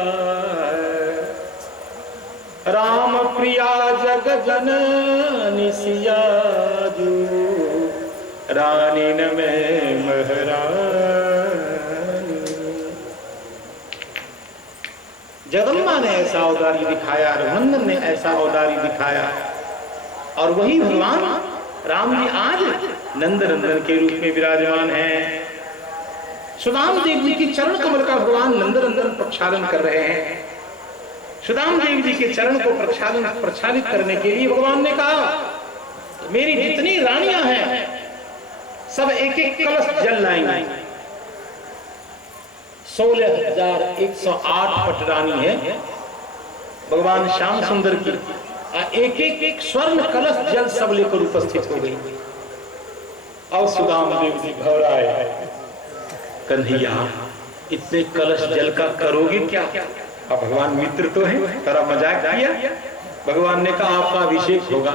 राम प्रिया जग जननी सियाजू, रानी न में महारानी। जगदम्बा ने ऐसा औदारी दिखाया, रघुनंदन ने ऐसा औदारी दिखाया, और वही भगवान राम जी आज नंदनंदन के रूप में विराजमान हैं। सुदाम देव जी की चरण कमल का भगवान नंदनंदन प्रक्षालन कर रहे हैं। सुदाम देव जी के चरण को प्रक्षालित करने के लिए भगवान ने कहा मेरी जितनी रानियां हैं सब एक एक कलश जल लाएंगे। 16,108 पटरानी है भगवान श्याम सुंदर की, एक एक स्वर्ण कलश जल सब लेकर उपस्थित हो गई। और सुदाम देव जी घबराए, कन्हैया इतने कलश जल का करोगे क्या? अब भगवान मित्र तो है, तेरा मजाक किया। भगवान ने कहा आपका अभिषेक होगा।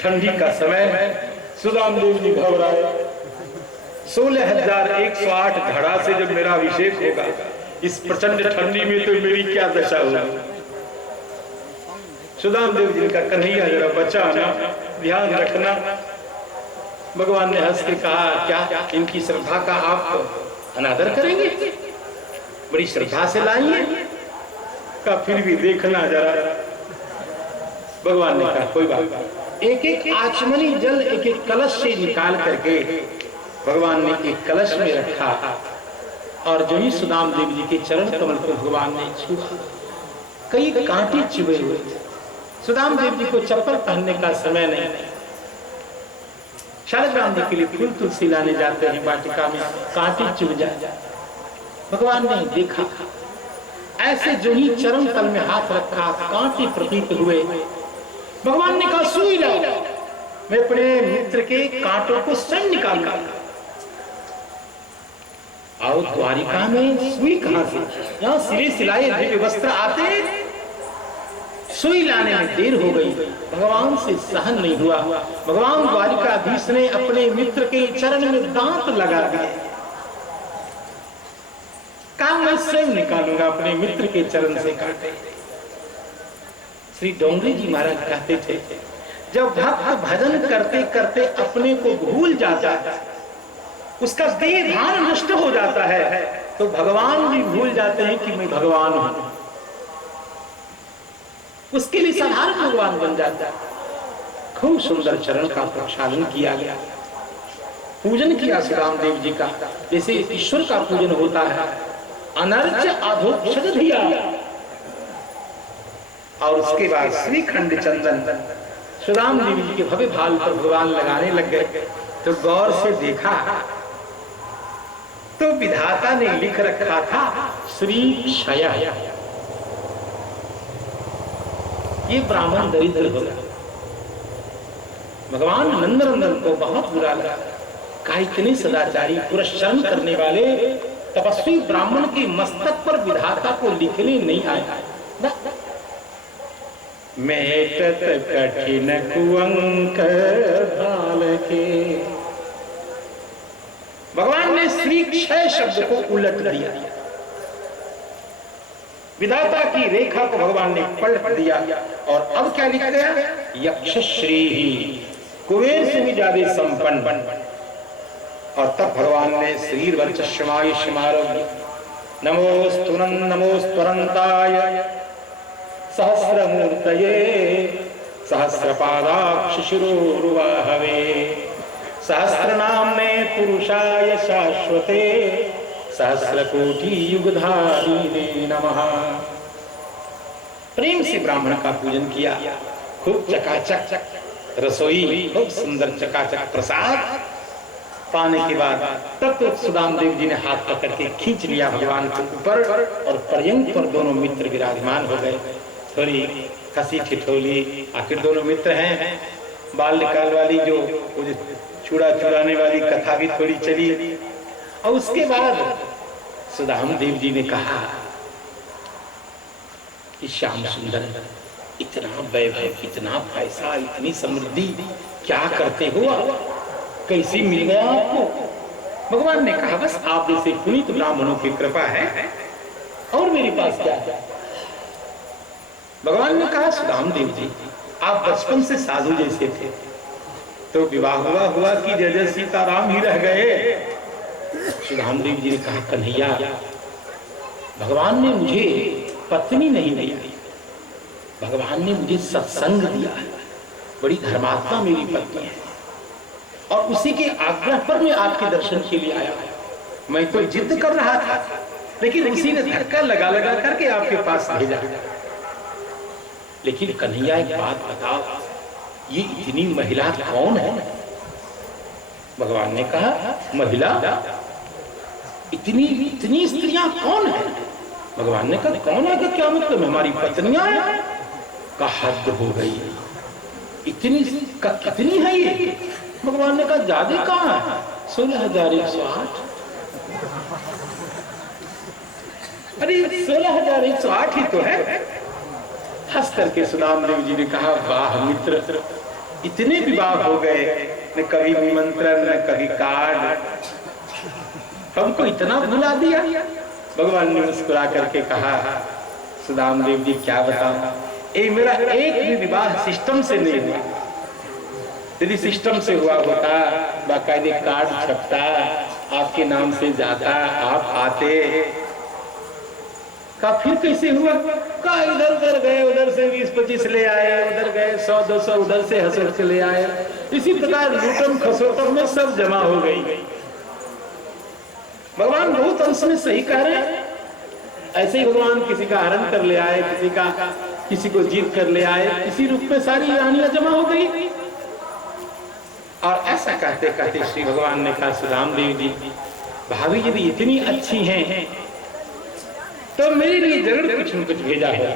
ठंडी का समय है, सुदाम देव जी घबराए। 16,108 घड़ा से जब मेरा अभिषेक होगा, इस प्रचंड ठंडी में तो मेरी क्या दशा होगी? सुदाम देव जी का कन्हैया जरा बचाना, ध्यान रखना। भगवान ने हंस के कहा क्या इनकी श्रद्धा का आप अनादर करेंगे? बड़ी श्रद्धा से लाई है का, फिर भी देखना जरा। भगवान ने कहा कोई बात नहीं। एक एक आचमनी जल एक एक कलश से निकाल करके भगवान ने एक कलश में रखा, और जो ही सुदाम देव जी के चरण कमल को भगवान ने छुआ, कई कांटे चुभे हुए। सुदाम देव जी को चप्पल पहनने का समय नहीं। शालिग्राम जी के लिए फूल तुलसी लाने जाते हैं, वाटिका में कांटे चुभ जाए। भगवान ने देखा, ऐसे जो ही चरण तल में हाथ रखा कांटे प्रतीत हुए। भगवान ने कहा सुई लाओ, मैं अपने मित्र के कांटों को स्वयं निकालूंगा। आओ द्वारिका में सुई कहां से? यहाँ सिले सिलाए दिव्य वस्त्र आते, सुई लाने में देर हो गई। भगवान से सहन नहीं हुआ। भगवान द्वारिकाधीश ने अपने मित्र के चरण में दांत लगा दिए। काम मैं स्वयं निकालूंगा, अपने मित्र के चरण से काटे। श्री डोंगरी जी महाराज कहते थे जब भक्त भजन करते करते अपने को भूल जाता है उसका देह भान नष्ट हो जाता है, तो भगवान भी भूल जाते हैं कि मैं भगवान हूं। उसके लिए साधारण भगवान बन जाता है। खूब सुंदर चरण का प्रक्षालन किया गया, पूजन किया श्री रामदेव जी का, जैसे ईश्वर का पूजन होता है। अनर्च अधोक्षज दिया, और उसके बाद श्रीखंड चंदन श्री रामदेव जी के भव्य भाल पर भगवान लगाने लग गए। तो गौर से देखा तो विधाता ने लिख रखा था श्री क्षय। ये ब्राह्मण दरिद्र हो गया। भगवान नंदनंदन को बहुत बुरा लगा, कहा इतने सदाचारी पुरस्चरण करने वाले तपस्वी ब्राह्मण के मस्तक पर विधाता को लिखने नहीं आया। मेटत कठिन कुअंक भाल के। भगवान ने श्री क्षय शब्द को उलट दिया, विधाता की रेखा को भगवान ने पलट दिया, और अब क्या लिखा गया? यक्ष श्री ही, कुबेर से भी ज्यादा संपन्न। और तब भगवान ने श्री वर्चस्मायुष्मारोग्य नमोस्तुरंताय सहस्रमूर्तये सहस्रपादाक्ष शिरोरुवाहवे सहस्रनाम्ने पुरुषाय शाश्वते सहस्रकोटि युगधारिणे नमः। प्रेम से ब्राह्मण का पूजन किया, खूब चकाचक रसोई, खूब सुंदर चकाचक प्रसाद पाने के बाद तब तो सुदामदेव जी ने हाथ पकड़ के खींच लिया भगवान के ऊपर, और पर्यंक पर दोनों मित्र विराजमान हो गए। थोड़ी हंसी ठिठोली, आखिर दोनों मित्र हैं। बाल्यकाल वाली जो चूड़ा चुराने वाली कथा भी थोड़ी चली। और उसके बाद सुदामदेव जी ने कहा कि श्याम सुंदर, इतना वैभव, इतना पैसा, इतनी समृद्धि क्या करते हो आप? कैसी मिल गया आपको? भगवान ने कहा बस आप जैसे पुनीत ब्राह्मणों की कृपा है, और मेरे पास क्या है? भगवान ने कहा सुदामदेव जी, आप बचपन से साधु जैसे थे, तो विवाह हुआ कि जय जय सीताराम ही रह गए। सुदामदेव जी ने कहा कन्हैया, भगवान ने मुझे पत्नी नहीं दी, भगवान ने मुझे सत्संग दिया है। बड़ी धर्मात्मा मेरी पत्नी है, और उसी के आग्रह पर मैं आपके दर्शन के लिए आया। मैं तो जिद कर रहा था, लेकिन उसी ने धक्का लगा लगा करके आपके पास भेजा। लेकिन कन्हैया एक बात बताओ, ये इतनी महिला कौन है? भगवान ने कहा महिला, इतनी स्त्रियां कौन है? भगवान ने कहा कौन है का क्या मतलब? हमारी पत्नियां हैं। का हद हो गई, इतनी का कितनी है ये? भगवान ने कहा ज्यादा कहाँ है, 16,108। अरे 16,108 ही तो है। हंस करके सुदामदेव जी ने कहा वाह मित्र, इतने विवाह हो गए, न कभी निमंत्रण न कभी कार्ड, हमको इतना भुला दिया। भगवान ने मुस्कुरा करके कहा सुदामदेव जी क्या बताऊं, ये मेरा एक भी विवाह सिस्टम से नहीं हुआ। यदि सिस्टम से हुआ होता, बाकायदे कार्ड छपता, आपके नाम से जाता, आप आते, का फिर कैसे हुआ? का इधर उधर गए, उधर से 20-25 ले आए, उधर गए 100-200 उधर से हंसर के ले आए। इसी प्रकार लूटम खसोटम में सब जमा हो गई। भगवान बहुत अंश में सही कह रहे हैं। ऐसे ही भगवान किसी का हरण कर ले आए, किसी को जीत कर ले आए, इसी रूप में सारी रानियां जमा हो गई। और ऐसा कहते कहते श्री भगवान ने कहा सुदामदेव जी, भाभी यदि इतनी अच्छी हैं तो मेरे लिए जरूर कुछ न कुछ भेजा है,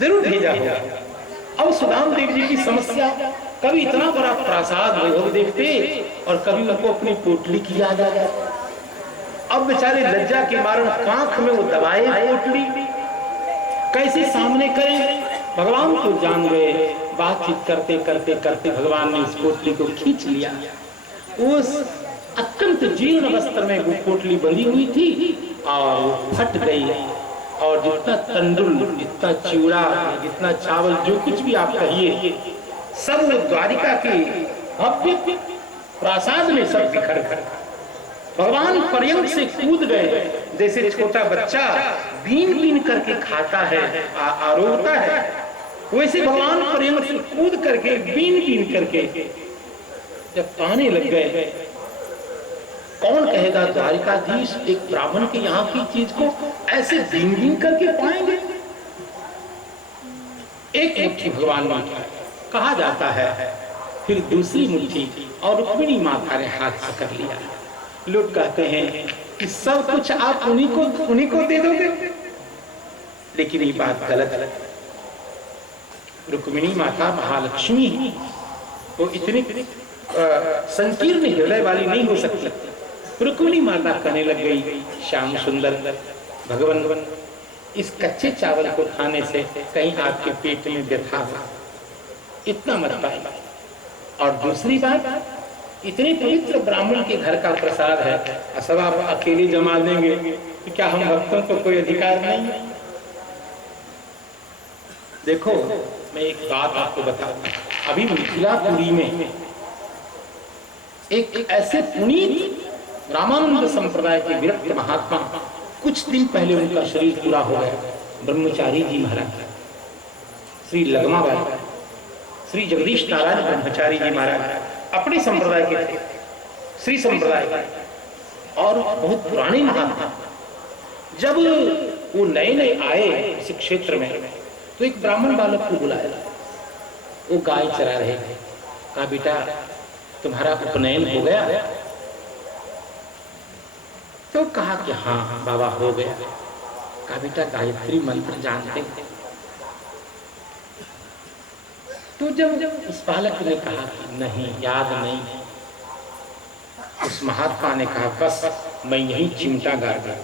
जरूर भेजा होगा। अब सुदामदेव जी की समस्या, कभी इतना बड़ा प्रासाद वैभव देखते और कभी उनको अपनी पोटली की याद आ जाती। अब बेचारे लज्जा के मारण कांख में वो दबाए पोटली, कैसे सामने करें? भगवान तो जान गए। बातचीत करते करते करते भगवान ने उस पोटली को खींच लिया। उस अत्यंत जीर्ण वस्त्र में वो पोटली बंधी हुई थी और फट गई, और जितना तंडुल, जितना चिवड़ा, जितना चावल, जो कुछ भी आप कहिए, सब वो द्वारिका के भव्य प्रासाद में सब बिखर गया। भगवान पर्यंक से कूद गए, जैसे छोटा बच्चा बीन बीन करके खाता है, आरोगता है, वैसे भगवान पर्यंक से कूद करके बीन बीन करके जब पाने लग गए। कौन कहेगा द्वारिकाधीश एक ब्राह्मण के यहाँ की चीज को ऐसे बीन बीन करके पाएंगे? एक मुट्ठी भगवान ने कहा जाता है, फिर दूसरी मुट्ठी और रुक्मिणी माता ने हाथ पकड़ लिया। लोग कहते हैं कि सब कुछ आप उन्हीं को दे दोगे, लेकिन ये बात गलत है। रुक्मिणी माता महालक्ष्मी, वो इतनी संकीर्ण हृदय वाली नहीं हो सकती। रुक्मिणी माता कहने लग गई, श्याम सुंदर भगवान, इस कच्चे चावल को खाने से कहीं आपके पेट में व्यथा हो, इतना मत पाए। और दूसरी बात, इतने पवित्र ब्राह्मण के घर का प्रसाद है, सब आप अकेले जमा देंगे, तो क्या हम भक्तों को कोई अधिकार नहीं? देखो, मैं एक बात आपको बताऊं, अभी मिथिलापुरी में एक ऐसे पुनीत रामानंद संप्रदाय के विरक्त महात्मा, कुछ दिन पहले उनका शरीर पूरा हो गया, ब्रह्मचारी जी महाराज, श्री लगमाबाई, श्री जगदीश नारायण ब्रह्मचारी जी महाराज, अपने संप्रदाय के थे, श्री संप्रदाय के, और बहुत पुराने महात्मा। जब वो नए नए आए इस क्षेत्र में, तो एक ब्राह्मण बालक को बुलाया, वो गाय चरा रहे थे। कहा, बेटा तुम्हारा उपनयन हो गया? तो कहा कि हाँ बाबा हो गया। कहा, बेटा गायत्री मंत्र जानते हैं? तो जब उस बालक ने कहा कि नहीं, याद नहीं, उस महात्मा ने कहा, बस मैं यही चिमटा गा गया,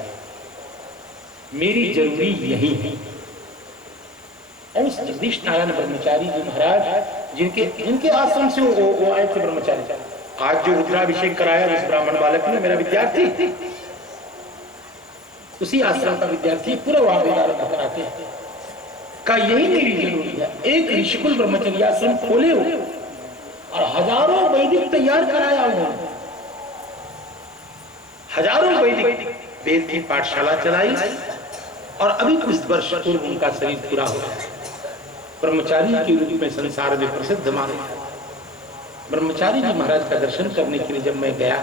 मेरी जरूरी यही है। और उस जगदीश नारायण ब्रह्मचारी जी महाराज, जिनके आश्रम से वो आए थे ब्रह्मचारी, आज जो रुद्राभिषेक कराया उस ब्राह्मण बालक ने, मेरा विद्यार्थी, उसी आश्रम का विद्यार्थी, पूरा वहां कराते हैं। का यही मेरी जरूरी है, एक ऋषिकुल ब्रह्मचर्य आश्रम खोले हो और हजारों वैदिक तैयार कराया उन्होंने, हजारों वैदिक वेद की पाठशाला चलाई, और अभी कुछ वर्ष पूर्व उनका शरीर पूरा हो गया। ब्रह्मचारी के रूप में संसार में प्रसिद्ध माने। ब्रह्मचारी जी महाराज का दर्शन करने के लिए जब मैं गया,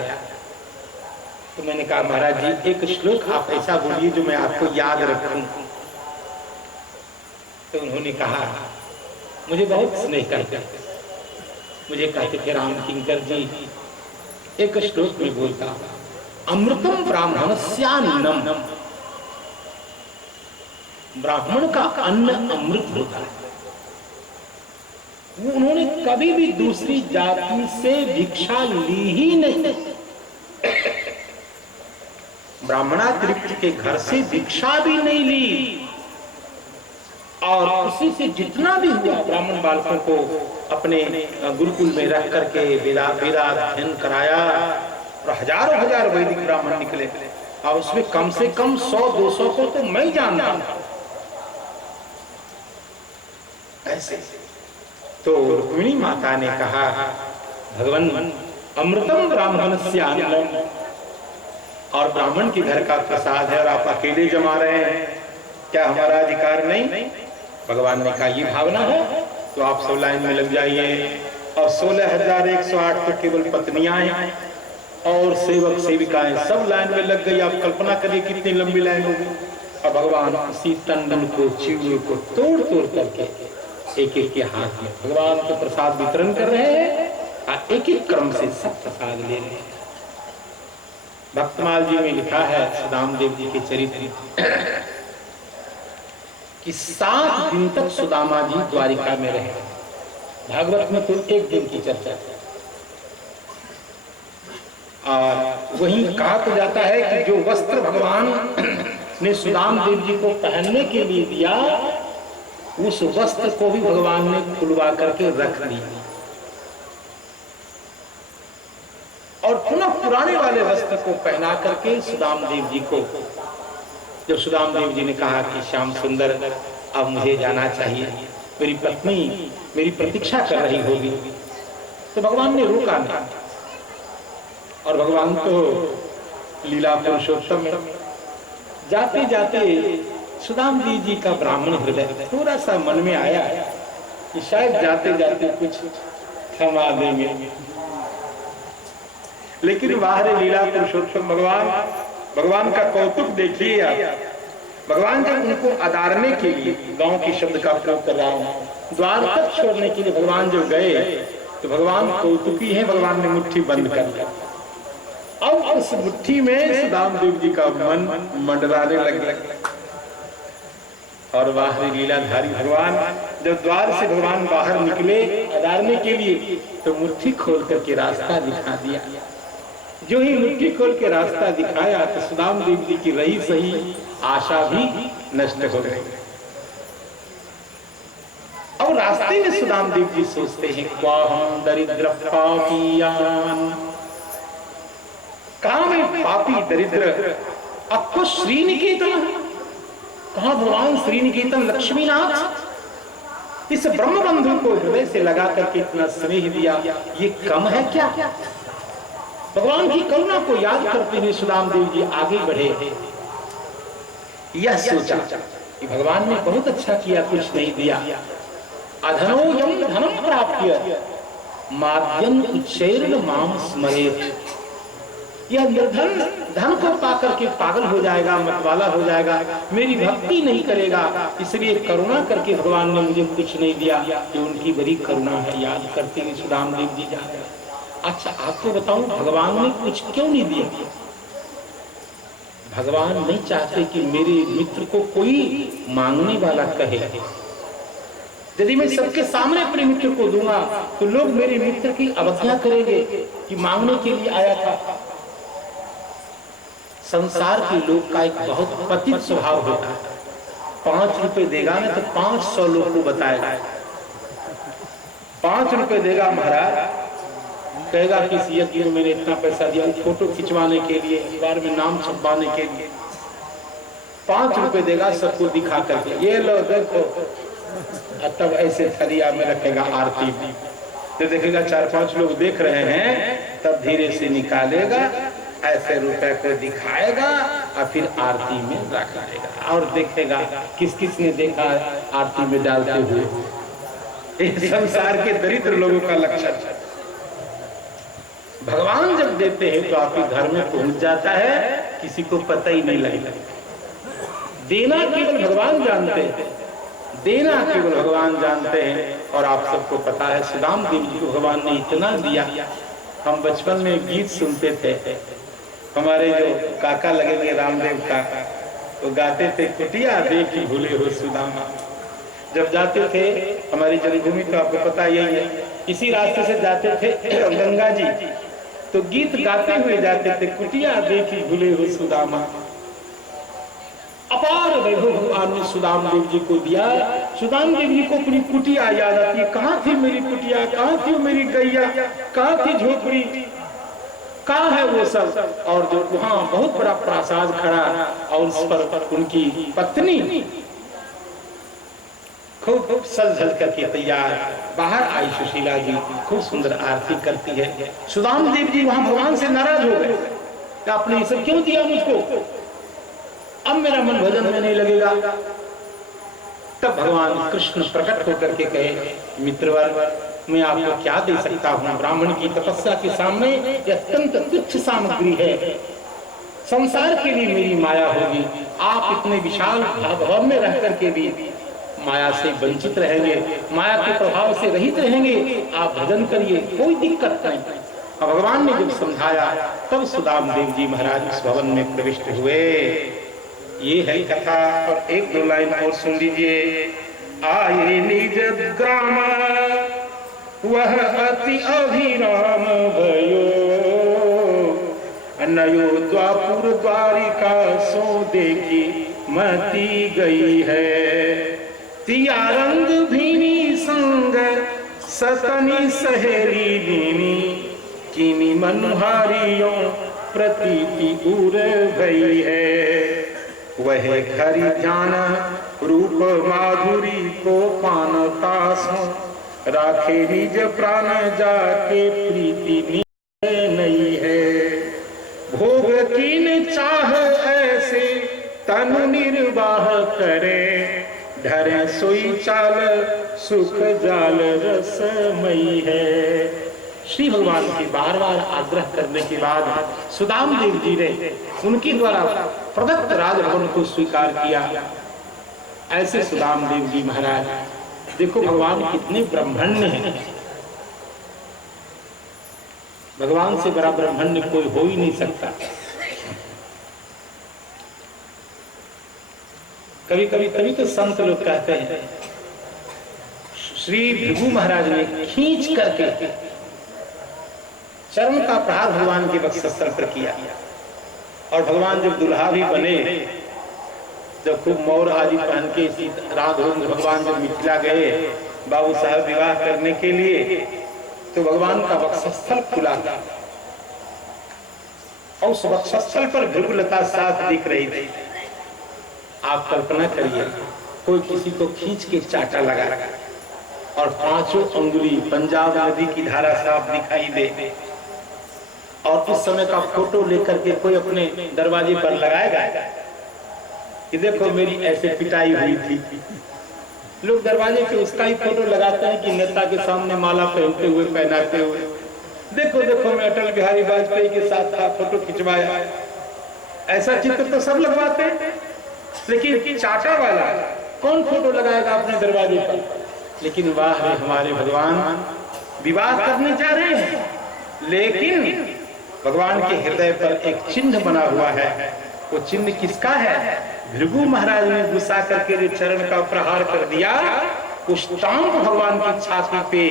तो मैंने कहा, महाराज जी एक श्लोक आप ऐसा बोलिए जो मैं आपको याद रखूं। तो उन्होंने कहा, मुझे बहुत स्नेह करते, मुझे कहते थे, राम किंकर जी एक श्लोक में बोलता, अमृतम ब्राह्मणस्यान्नम, ब्राह्मण का अन्न अमृत होता है। उन्होंने कभी भी दूसरी जाति से भिक्षा ली ही नहीं, ब्राह्मणातिरिक्त के घर से भिक्षा भी नहीं ली, और उसी से जितना भी हुआ ब्राह्मण बालकों को अपने गुरुकुल में रख करके वेदाध्ययन कराया, और हजारों हजार वैदिक ब्राह्मण निकले, और उसमें कम से कम 100-200 को तो मैं जानता हूं। ऐसे तो रुक्मिणी माता ने कहा, भगवान अमृतम ब्राह्मणस्य अन्नम, और ब्राह्मण के घर का प्रसाद है और आप अकेले जमा रहे हैं, क्या हमारा अधिकार नहीं? भगवान ने कहा, ये भावना है तो आप सब लाइन में लग जाइए। और 16,108 तो केवल पत्नियां हैं, और सेवक सेविकाएं सब लाइन में लग गई। आप कल्पना करिए कितनी लंबी लाइन होगी। और भगवान उसी तंडन को, चिवड़े को तोड़ तोड़ करके एक एक के हाथ में भगवान को प्रसाद वितरण कर रहे हैं, और एक एक क्रम से सब प्रसाद ले रहे हैं। भक्तमाल जी में लिखा है, सुदामदेव जी के चरित्र, कि 7 दिन तक सुदामा जी द्वारिका में रहे। भागवत में तो एक दिन की चर्चा है, और वहीं कहा तो जाता है कि जो वस्त्र भगवान ने सुदामदेव जी को पहनने के लिए दिया, उस वस्त्र को भी भगवान ने खुलवा करके रख दिया, और पुनः पुराने वाले वस्त्र को पहना करके सुदामदेव जी को, जब सुदामदेव जी ने कहा कि श्याम सुंदर अब मुझे जाना चाहिए, मेरी पत्नी मेरी प्रतीक्षा कर रही होगी, तो भगवान ने रोका नहीं, और भगवान तो लीला पुरुषोत्तम है। जाते जाते सुदाम जी का ब्राह्मण हृदय थोड़ा सा मन में आया कि शायद जाते जाते कुछ थमा देंगे, लेकिन बाहर लीला पुरुषोत्तम भगवान का कौतुक देखिए आप। भगवान जब उनको अदारने के लिए, गांव के शब्द का प्रयोग कर रहा हूं, द्वार तक छोड़ने के लिए भगवान जो गए तो भगवान कौतुकी है, भगवान ने मुट्ठी बंद कर दिया। अब उस मुट्ठी में सुदाम देव जी का मन मंडराने लगे और बाहरी लीलाधारी भगवान जब द्वार से भगवान बाहर निकले अदारने के लिए तो मुट्ठी खोल करके रास्ता दिखा दिया। जो ही मुट्ठी खोल के रास्ता दिखाया तो सुदाम देव जी की रही सही आशा भी नष्ट हो गई। अब रास्ते में सुदाम देव जी सोचते हैं, क्वाहम दरिद्र पापियान, कहां में पापी दरिद्र, अब को श्रीनिकेतन, कहां भगवान श्रीनिकेतन लक्ष्मीनाथ, इस ब्रह्म बंधु को हृदय से लगा करके इतना स्नेह दिया, ये कम है क्या? भगवान की करुणा को याद करते हुए सुदाम देव जी आगे बढ़े। यह सोचा कि भगवान ने बहुत अच्छा किया, कुछ नहीं दिया। अधनो यम धनम प्राप्य माद्यम उच्चैर्न माम स्मरेत, यह निर्धन धन को पाकर के पागल हो जाएगा, मतवाला हो जाएगा, मेरी भक्ति नहीं करेगा, इसलिए करुणा करके भगवान ने मुझे कुछ नहीं दिया। कि उनकी बड़ी करुणा है, याद करते हुए सुदाम देव जी जा रहे। अच्छा आपको बताऊं भगवान ने कुछ क्यों नहीं दिया? भगवान नहीं चाहते कि मेरे मित्र को कोई मांगने वाला कहे। यदि मैं सबके सामने अपने मित्र को दूंगा तो लोग मेरे मित्र की अवज्ञा करेंगे कि मांगने के लिए आया था। संसार के लोग का एक बहुत पतित स्वभाव होता है, 5 रुपए देगा ना तो 500 लोग को बताएगा। 5 रुपए देगा महाराज, कहेगा किसी यज्ञ में मैंने इतना पैसा दिया, फोटो खिंचवाने के लिए, अखबार में नाम छपवाने के लिए। 5 रुपए देगा, सबको दिखा करके ये लो देखो, तब ऐसे थरिया में रखेगा आरती। तो देखेगा 4-5 लोग देख रहे हैं, तब धीरे से निकालेगा, ऐसे रुपए को दिखाएगा और फिर आरती में रख देगा और देखेगा किस किस ने देखा आरती में डालते हुए। इस संसार के दरिद्र लोगों का लक्षण है। भगवान जब देते हैं तो आपके घर में पहुंच जाता है, किसी को पता ही नहीं लगेगा। देना केवल भगवान जानते हैं, देना केवल भगवान जानते हैं। और आप सबको पता है सुदाम देव जी को भगवान ने इतना दिया। हम बचपन में गीत सुनते थे, हमारे जो काका लगेंगे रामदेव काका, तो गाते थे, कुटिया देखी भूले हो सुदामा। जब जाते थे हमारी जन्मभूमि तो आपको पता यही है, इसी रास्ते से जाते थे गंगा जी, तो गीत गाते हुए जाते थे, कुटिया देखी भूले हो सुदामा। अपार वैभव भगवान ने सुदाम देव जी को दिया। सुदाम देव जी को अपनी कुटिया याद आती है, कहाँ थी मेरी कुटिया, कहाँ थी मेरी गैया, कहाँ थी झोपड़ी, कहाँ है वो सब। और जो वहाँ बहुत बड़ा प्रासाद खड़ा और उस पर उनकी पत्नी खूब सज धज करके तैयार बाहर आई। सुशीला जी खूब सुंदर आरती करती है। सुदाम देव जी वहां भगवान से नाराज हो गए, आपने ये सब क्यों दिया मुझको, अब मेरा मन भजन में नहीं लगेगा। तब भगवान कृष्ण प्रकट होकर के कहे, मित्रवर मैं आपको क्या दे सकता हूँ, ब्राह्मण की तपस्या के सामने यह अत्यंत तुच्छ सामग्री है, संसार के लिए मेरी माया होगी, आप इतने विशाल भवन में रह करके भी माया से वंचित रहेंगे, माया के प्रभाव से रहित रहेंगे, आप भजन करिए, कोई दिक्कत नहीं। अब भगवान ने जब समझाया तब सुदाम देव जी महाराज इस भवन में प्रविष्ट हुए। ये है कथा। और 1-2 लाइन और सुन लीजिए। आए निज ग्राम वह अति अभिराम भयो, नयो द्वापुर द्वारिका सो देखी मती गई है। तिया रंग भीनी संग सतनी सहेली लीनी, किनी मनहारियों प्रतीति उर गई है। वह घरी ध्यान रूप माधुरी को पानता सो, राखे निज प्राण जाके प्रीति नहीं है। धरे सोई चाल सुख जाल रसमयी है। श्री भगवान के बार बार आग्रह करने के बाद सुदाम देव जी ने उनके द्वारा प्रदत्त राजभवन को स्वीकार किया। ऐसे सुदाम देव जी महाराज, देखो भगवान कितने ब्रह्मण्य हैं। भगवान से बड़ा ब्रह्मण्य कोई हो ही नहीं सकता। कभी कभी तो संत लोग कहते हैं, श्री भृगु महाराज ने खींच करके चरण का प्रहार भगवान के वक्षस्थल पर किया, और भगवान जब दुल्हा भी बने, जब खूब मौर आदि पहन के राधोन भगवान जब मिथिला गए बाबू साहब विवाह करने के लिए, तो भगवान का वक्षस्थल खुला था और उस वक्षस्थल पर भृगुलता साथ दिख रही थी। आप कल्पना करिए, कोई किसी को खींच के चाटा लगा और 5 अंगुली पंजाब नदी की धारा साफ दिखाई दे, और उस समय का फोटो लेकर के कोई अपने दरवाजे पर लगाएगा कि देखो मेरी ऐसे पिटाई हुई थी। लोग दरवाजे पे उसका ही फोटो लगाते हैं कि नेता के सामने माला पहनते हुए, पहनाते हुए, देखो देखो मैं अटल बिहारी वाजपेयी के साथ था, फोटो खिंचवाया। ऐसा चित्र तो सब लगवाते हैं, लेकिन चाटा वाला कौन फोटो लगाएगा अपने दरवाजे पर? लेकिन वाह रे, हमारे भगवान विवाह करने जा रहे हैं, लेकिन भगवान के हृदय पर एक चिन्ह बना हुआ है। वो चिन्ह किसका है? भृगु महाराज ने गुस्सा करके जो चरण का प्रहार कर दिया, उस स्टाम्प भगवान की छाती पे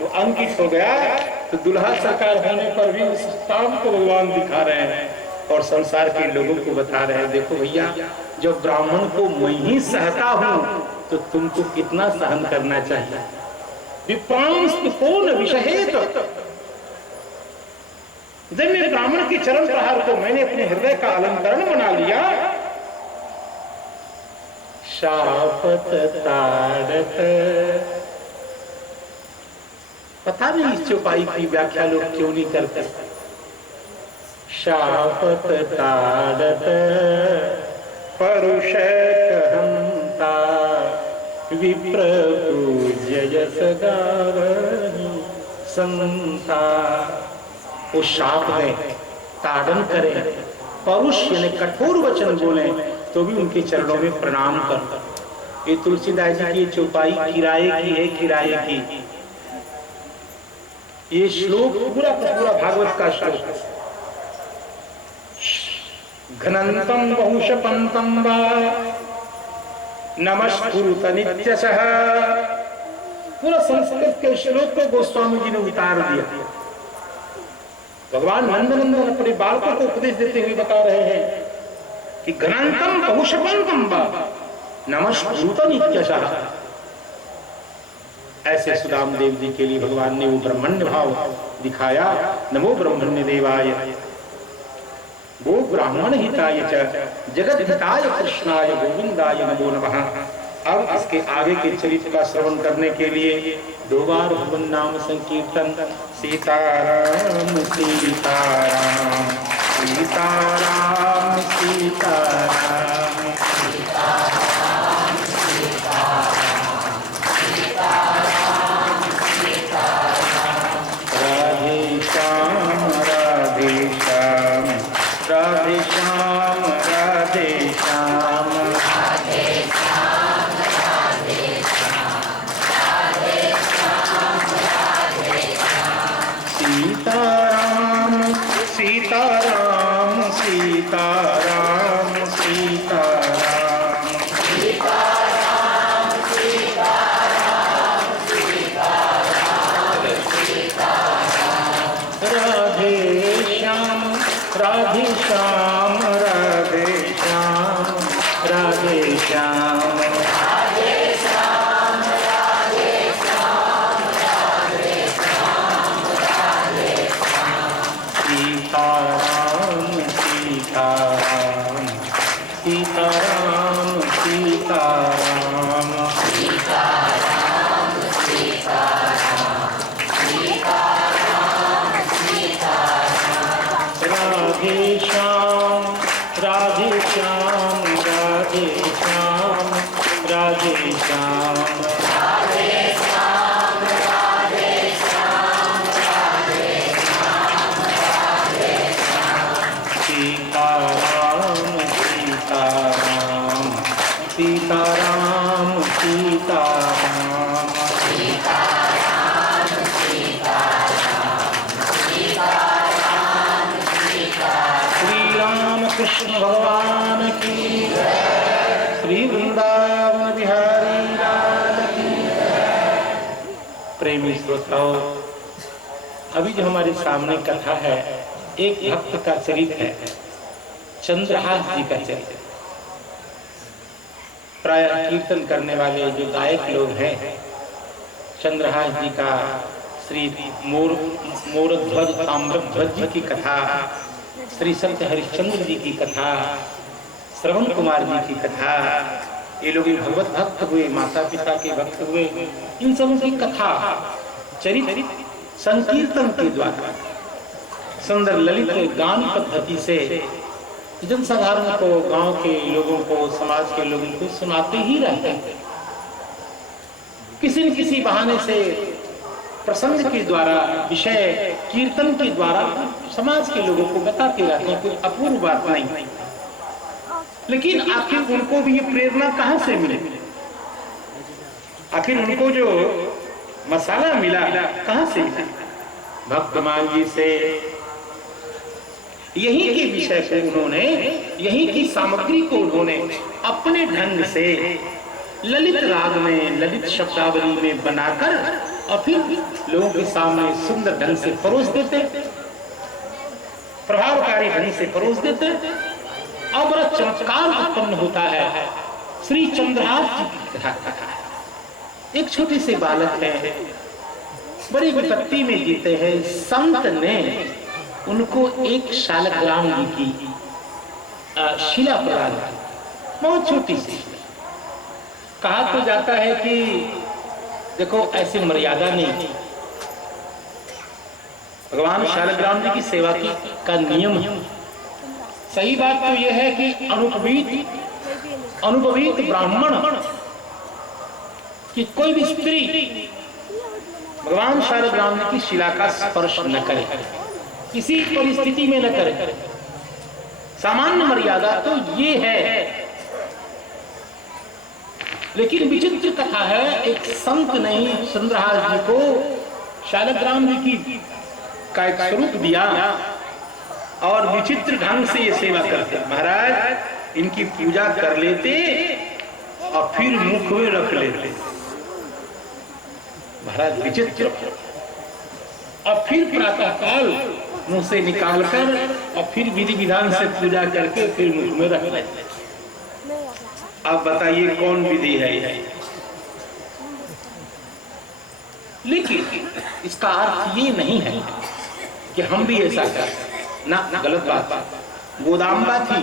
वो अंकित हो गया। तो दुल्हा सरकार होने पर भी उस स्टाम्प को भगवान दिखा रहे हैं और संसार के लोगों को बता रहे हैं, देखो भैया, जब ब्राह्मण को मैं ही सहता हूं तो तुमको कितना सहन करना चाहिए। विप्रांस्त कौन विषहेत, जब मैं ब्राह्मण के चरण प्रहार को मैंने अपने हृदय का अलंकरण बना लिया, शापत ताड़त। पता नहीं इस चौपाई की व्याख्या लोग क्यों नहीं करते। शापत ताड़त परुष कहंता विप्र पूज्यस गावहि संता। वो शाप में ताड़न करें, परुष यानी कठोर वचन बोले, तो भी उनके चरणों में प्रणाम कर। ये तुलसीदास जी की चौपाई किराए की है, किराए की। ये श्लोक पूरा पूरा भागवत का श्लोक है। घनंतम बहुशपंतम वा नमस्कुरुत नित्यशः। पूरा संस्कृत के श्लोक को गोस्वामी जी ने उतार दिया। भगवान नंदनंदन अपने बालकों को उपदेश देते हुए बता रहे हैं कि घनंतम बहुशपंतम वा नमस्कुरुत नित्यशः। ऐसे सुदाम देव जी के लिए भगवान ने वो ब्रह्मण्य भाव दिखाया। नमो ब्रह्मण्य देवाय गो ब्राह्मण हिताय च जगत हिताय कृष्णाय गोविंदाय नमो नमः। अब इसके आगे के चरित्र का श्रवण करने के लिए 2 बार भगवान नाम संकीर्तन। सीताराम सीताराम सीताराम सीताराम राधे श्याम राधे श्याम राधे श्याम राधे श्याम सीताराम सीताराम सीताराम सीताराम राधे श्याम सीताराम सीताराम सीताराम सीताराम श्री राम कृष्ण भगवान की, श्री वृंदावन बिहारी लाल की। प्रेमी श्रोताओं, अभी जो हमारे सामने कथा है एक भक्त का चरित्र है, चंद्रहास जी का चरित्र। प्राय कीर्तन करने वाले जो गायक लोग हैं, चंद्रहास जी का, श्री मोरध्वज ताम्रध्वज जी की कथा, श्री संत हरिश्चंद्र जी की कथा, श्रवण कुमार जी की कथा, ये लोग भगवत भक्त हुए, माता पिता के भक्त हुए, इन सबों की कथा चरित्र संकीर्तन के द्वारा सुंदर ललित गान पद्धति से जनसाधारण को, गांव के लोगों को, समाज के लोगों को सुनाते ही रहते हैं। किसी न किसी बहाने से प्रसंग के द्वारा, विषय कीर्तन के द्वारा समाज के लोगों को बताते रहते हैं। कोई अपूर्व बात नहीं। लेकिन आखिर उनको भी ये प्रेरणा कहां से मिली? आखिर उनको जो मसाला मिला कहां से मिला? भक्तमान जी से। यही के विषय को उन्होंने, यही की सामग्री को उन्होंने अपने ढंग से ललित राग में, ललित शब्दावली में बनाकर और फिर लोगों के सामने सुंदर ढंग से परोस देते, प्रभावकारी ढंग से परोस देते और बड़ा चमत्कार उत्पन्न होता है। श्री चंद्रहास जी की कथा है। एक छोटे से बालक है, बड़ी विपत्ति में जीते हैं। संत ने उनको एक शालग्राम जी की शिला प्रदान की, बहुत छोटी सी। कहा तो जाता है कि देखो ऐसी मर्यादा नहीं, भगवान शालग्राम जी की सेवा की का नियम है। सही बात तो यह है कि अनुभवीत ब्राह्मण की कोई भी स्त्री भगवान शालग्राम जी की शिला का स्पर्श न करे, किसी परिस्थिति में न करे। सामान्य मर्यादा तो ये है। लेकिन विचित्र कथा है, एक संत ने चंद्रहास जी को शालग्राम जी की का एक स्वरूप दिया और विचित्र ढंग से ये सेवा करते। महाराज इनकी पूजा कर लेते और फिर मुख में रख लेते। महाराज विचित्र। और फिर प्रातःकाल मुंह से निकालकर और फिर विधि विधान से पूजा करके फिर मुख में रख लेते। आप बताइए कौन विधि है? लेकिन इसका अर्थ ये नहीं है कि हम भी ऐसा करें ना, गलत बात। गोदाम्बा थी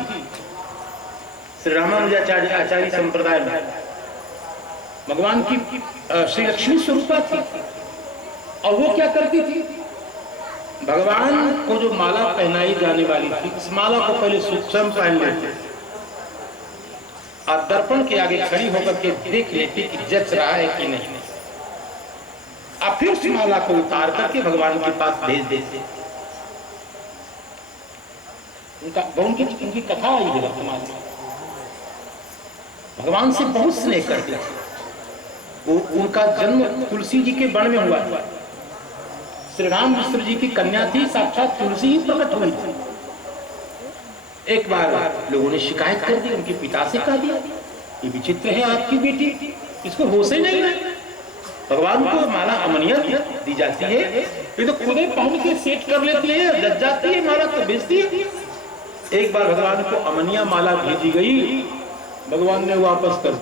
श्री रामानुजाचार्य आचार्य संप्रदाय में, भगवान की श्री लक्ष्मी स्वरूपा थी। और वो क्या करती थी? भगवान को जो माला पहनाई जाने वाली थी, इस माला को पहले स्वयं पहन लेते और दर्पण के आगे खड़ी होकर के देख लेती कि जच रहा है कि नहीं, और फिर उस माला को उतार करके भगवान के पास भेज देते। उनकी कथा आई है वर्तमान में। भगवान से बहुत स्नेह करते थे। वो उनका जन्म तुलसी जी के वन में हुआ था। श्री राम विष्णु जी की कन्या थी, साक्षात तुलसी ही प्रकट हुई थी। एक बार लोगों ने शिकायत कर दी, उनके पिता से कह दिया ये विचित्र है आपकी बेटी, इसको होश ही नहीं है। भगवान को माला अमनिया दी जाती है, ये तो खुद ही पहन के सेट कर लेती है, लग जाती है, माला तो बेचती है। एक बार भगवान को अमनिया माला भेजी गई, भगवान ने वापस कर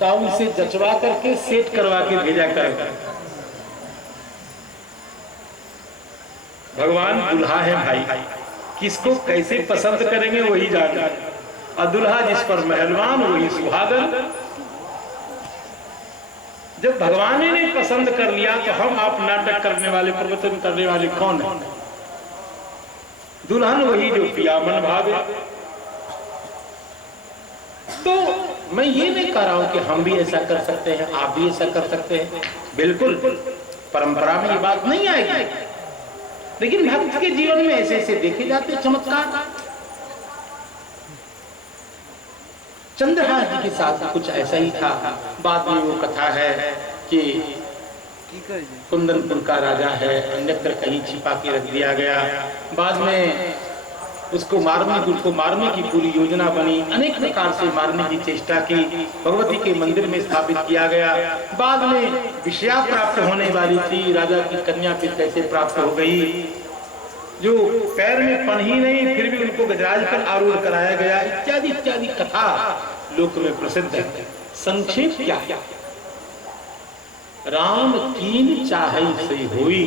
काउल से जचवा करके सेट करवा के भेजा कर। भगवान दुल्हा है भाई, किसको कैसे पसंद करेंगे वही जाने, और दुल्हा जिस पर मेहरबान वही सुहागन। जब भगवान ने पसंद कर लिया तो हम आप नाटक करने वाले, प्रवचन करने वाले कौन है? दुल्हन वही जो पिया मन भावे। तो मैं ये नहीं कह रहा हूं कि हम भी ऐसा कर सकते हैं, आप भी ऐसा कर सकते हैं, बिल्कुल परंपरा में ये बात नहीं आएगी, लेकिन भक्त के जीवन में ऐसे ऐसे देखे जाते चमत्कार। चंद्रहास जी के साथ कुछ ऐसा ही था। बाद में वो कथा है कि कुंदनपुर का राजा है, अन्यत्र कहीं छिपा के रख दिया गया। बाद में उसको मारने की पूरी योजना बनी, अनेक प्रकार से मारने की चेष्टा की, भगवती के मंदिर में स्थापित किया गया। बाद में विषया प्राप्त होने वाली थी, राजा की कन्या फिर कैसे प्राप्त हो गई, जो पैर में पन ही नहीं, फिर भी उनको गजराज पर आरूढ़ कराया गया, इत्यादि इत्यादि कथा लोक में प्रसिद्ध है। संक्षेप क्या, राम कीन चाहे सही होई,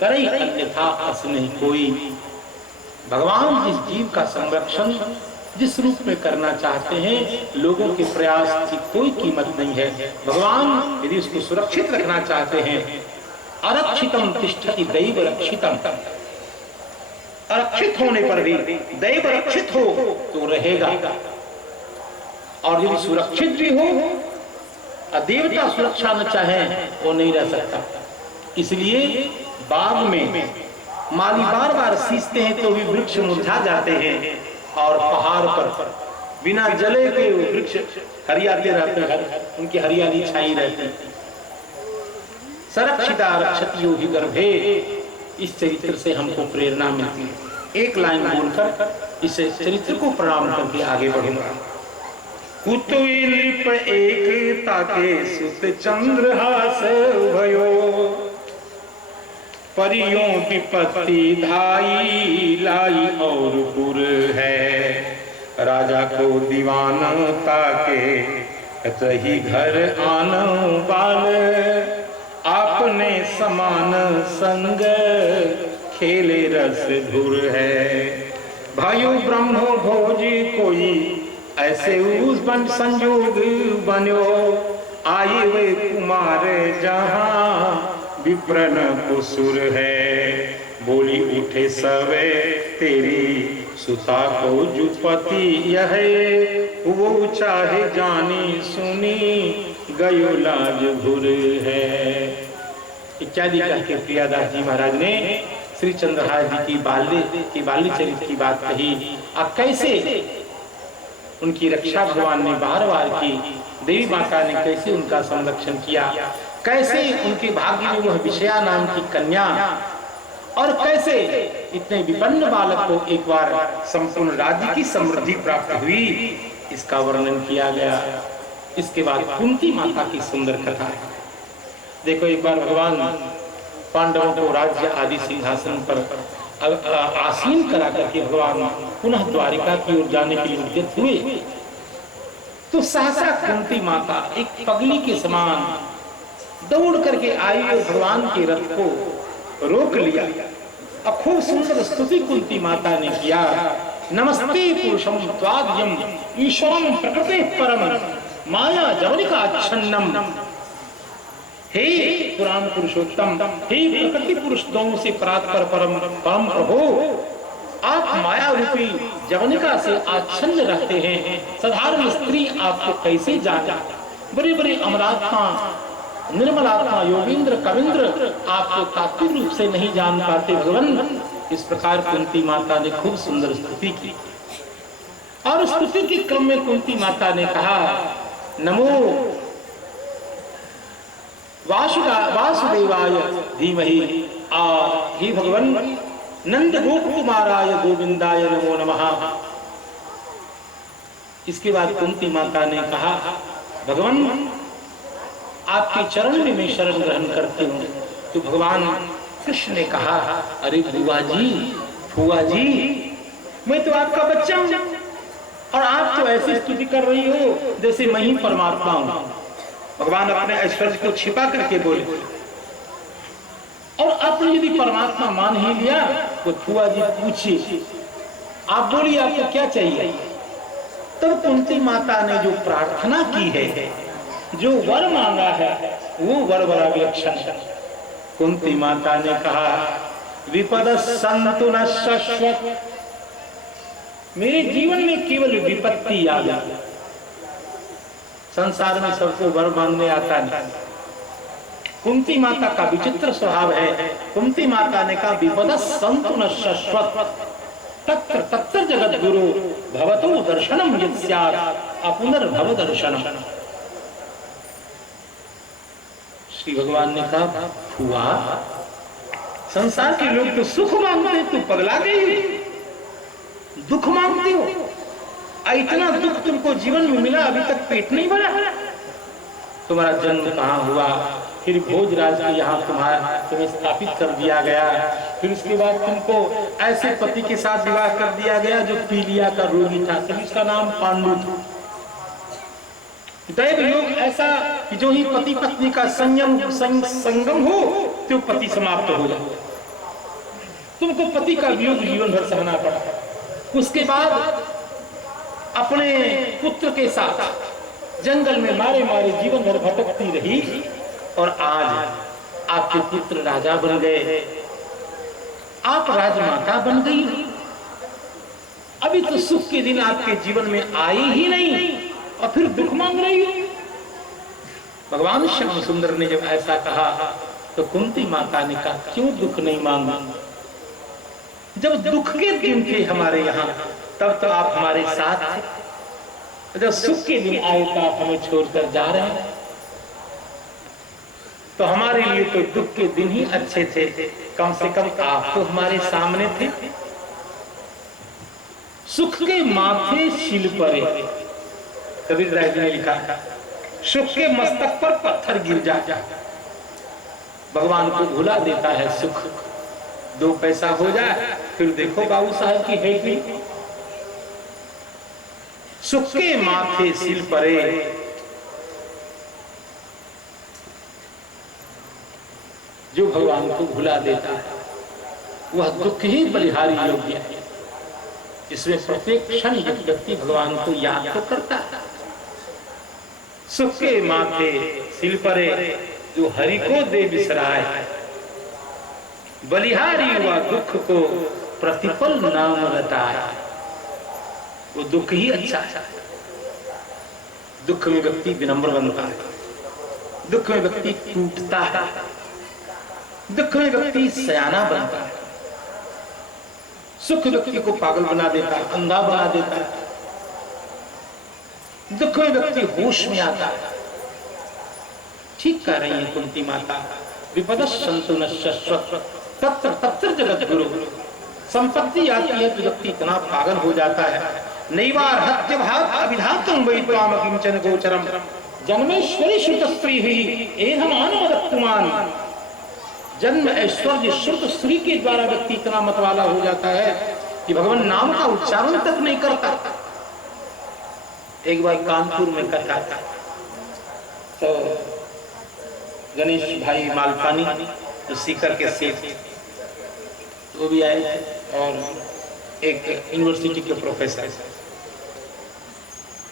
करे अन्यथा अस नहीं कोई। भगवान जिस जीव का संरक्षण जिस रूप में करना चाहते हैं, लोगों के प्रयास की कोई कीमत नहीं है। भगवान यदि उसको सुरक्षित रखना चाहते हैं, अरक्षितम तिष्ठति दैव रक्षितम, अरक्षित होने पर भी दैव रक्षित हो तो रहेगा, और यदि सुरक्षित भी हो, देवता सुरक्षा न चाहे वो नहीं रह सकता। इसलिए बाग में माली बार बार सींचते हैं तो भी वृक्ष मुरझा जाते हैं, और पहाड़ पर बिना जले के वृक्ष हरियाते रहते हैं, उनकी हरियाली छाई रहती है। संरक्षिता रक्षतियो हि गर्भे, इस चरित्र से हमको प्रेरणा मिलती है। एक लाइन बोलकर इस चरित्र को प्रणाम करके आगे बढ़ूंगा। कुतुलिप एक ताके सुत चंद्रहास भयो, परियों विपत्ति धाई लाई और पुर है। राजा को दीवानता के तही घर आन बाल, आपने समान संग खेले रस धुर है। भाइयों ब्रह्मो भोज कोई ऐसे उस बन संयोग बनो, आए वे कुमार जहां विप्रन को सुर है। बोली उठे सवे तेरी सुता को जुपति यह, वो चाहे जानी सुनी गयो लाज भुर है। इत्यादि करके प्रियादास जी महाराज ने श्री चंद्रहास जी की बाल्य चरित्र की बात कही। अब कैसे उनकी रक्षा भगवान ने बार बार की, देवी माता ने कैसे उनका संरक्षण किया, कैसे उनके भाग्य में वह विषया नाम की कन्या, और कैसे इतने विपन्न बालक को एक बार संपूर्ण राज्य की समृद्धि प्राप्त हुई, इसका वर्णन किया गया। इसके बाद कुंती माता की सुंदर कथा है। देखो, एक बार भगवान पांडवों को राज्य आदि सिंहासन पर आसीन करा करके भगवान पुनः द्वारिका की ओर जाने के लिए उद्यत हुए, तो सहसा कुंती माता एक पगली के समान दौड़ करके आई और भगवान के रथ को रोक लिया। अब खूब सुंदर स्तुति कुंती माता ने किया। नमस्ते पुरुषम त्वाद्यम ईश्वरम प्रकृते परम माया जवनिकाच्छन्नम। हे पुराण पुरुषोत्तम, हे प्रकृति पुरुष दोनों से परात्पर परम प्रभु, आप माया रूपी जवनिका से आच्छन्न रहते हैं। साधारण स्त्री आपको कैसे जाने, बड़े बड़े अमरात्मा निर्मलात्मा योगींद्र कविंद्र आपको तात्विक रूप से नहीं जान पाते भगवान। इस प्रकार कुंती माता ने खूब सुंदर स्तुति की, और स्तुति के क्रम में कुंती माता ने कहा, नमो वासुदेवाय धीमहि, और हे भगवान नंद गोप कुमाराय गोविंदाय नमो नमः। इसके बाद कुंती माता ने कहा, भगवान आपके चरण में मैं शरण ग्रहण करती हूँ। तो भगवान कृष्ण ने कहा, अरे फुआ जी, मैं तो आपका बच्चा हूँ, और आप तो ऐसी स्तुति कर रही हो जैसे मैं ही परमात्मा हूँ। भगवान अपने ऐश्वर्य को छिपा करके बोले, और आपने यदि परमात्मा मान ही लिया तो फुआ जी पूछिए, आप बोलिए आपको क्या चाहिए। तब कुंती माता ने जो प्रार्थना की है, जो वर मांगा है, वो वर बड़ा विलक्षण है। कुंती माता ने कहा, विपद संतु न शाश्वत, मेरे जीवन में केवल विपत्ति आ जाए, संसार में सबको वर मांगने आता नहीं। कुंती माता का विचित्र स्वभाव है। कुंती माता ने कहा विपद संतु न शाश्वत तत्र तत्र जगत गुरु भवतो दर्शनम यस्यात् अपुनर्भव दर्शनम। श्री भगवान ने कहा हुआ संसार के लोग तो सुख मांगते, तू पगला गई, दुख मांगती हो। इतना दुख तुमको जीवन में मिला, अभी तक पेट नहीं भरा। तुम्हारा जन्म कहाँ हुआ, फिर भोजराज के यहाँ तुम्हें स्थापित कर दिया गया, फिर उसके बाद तुमको ऐसे पति के साथ विवाह कर दिया गया जो पीलिया का रोगी था, फिर उसका नाम पांडु था। दैव योग ऐसा कि जो ही पति पत्नी का संगम हो तो पति समाप्त हो जाए। तुमको पति का वियोग जीवन भर सहना पड़ा। उसके बाद अपने पुत्र के साथ जंगल में मारे मारे जीवन भर भटकती रही और आज आपके पुत्र राजा बन गए, आप राजमाता बन गई। अभी तो सुख के दिन आपके जीवन में आए ही नहीं और फिर दुख मांग रही हो। भगवान श्याम सुंदर ने जब ऐसा कहा तो कुंती माता ने कहा क्यों दुख नहीं मांगा? जब दुख के दिन थे हमारे यहाँ तब तो आप हमारे साथ थे, जब सुख के दिन आए तो आप हमें छोड़कर जा रहे हैं। तो हमारे लिए तो दुख के दिन ही अच्छे थे, कम से कम आप तो हमारे सामने थे। सुख के माथे शील परे, कबीरदास जी ने लिखा सुख के मस्तक पर पत्थर गिर जाए। भगवान को भुला देता है सुख, 2 पैसा हो जाए फिर देखो बाबू साहब की है कि सुख के माथे सिल परे, जो भगवान को भुला देता है वह दुख ही बलिहारी योग्य है। इसमें प्रत्येक क्षण व्यक्ति भगवान को याद तो करता है। सुख के माथे सिल परे जो हरि को दे बिसराए, बलिहारी हुआ दुख को प्रतिपल नाम रटाए। वो दुख ही अच्छा है। दुख में व्यक्ति विनम्र बनता है, दुख में व्यक्ति टूटता है, दुख में व्यक्ति सयाना बनता है। सुख व्यक्ति को पागल बना देता है, अंधा बना देता है। दुख में व्यक्ति होश में आता है। ठीक कह रही है कुंती माता, विपद संतु न शाश्वत तत्र तत्र जगत गुरु। संपत्ति आती है तो व्यक्ति इतना पागल हो जाता है। नैवार हत्य भाव अभिधातम वै त्वाम किंचन गोचरम जन्मेश्वरी श्रुत स्त्री ही एह मानव दत्तमान। जन्म ऐश्वर्य श्रुत स्त्री के द्वारा व्यक्ति इतना मतवाला हो जाता है कि भगवान नाम का उच्चारण तक नहीं करता। एक बार कानपुर में कथा था तो गणेश भाई मालपानी जो सीकर के सेठ वो भी आए और एक यूनिवर्सिटी के प्रोफेसर,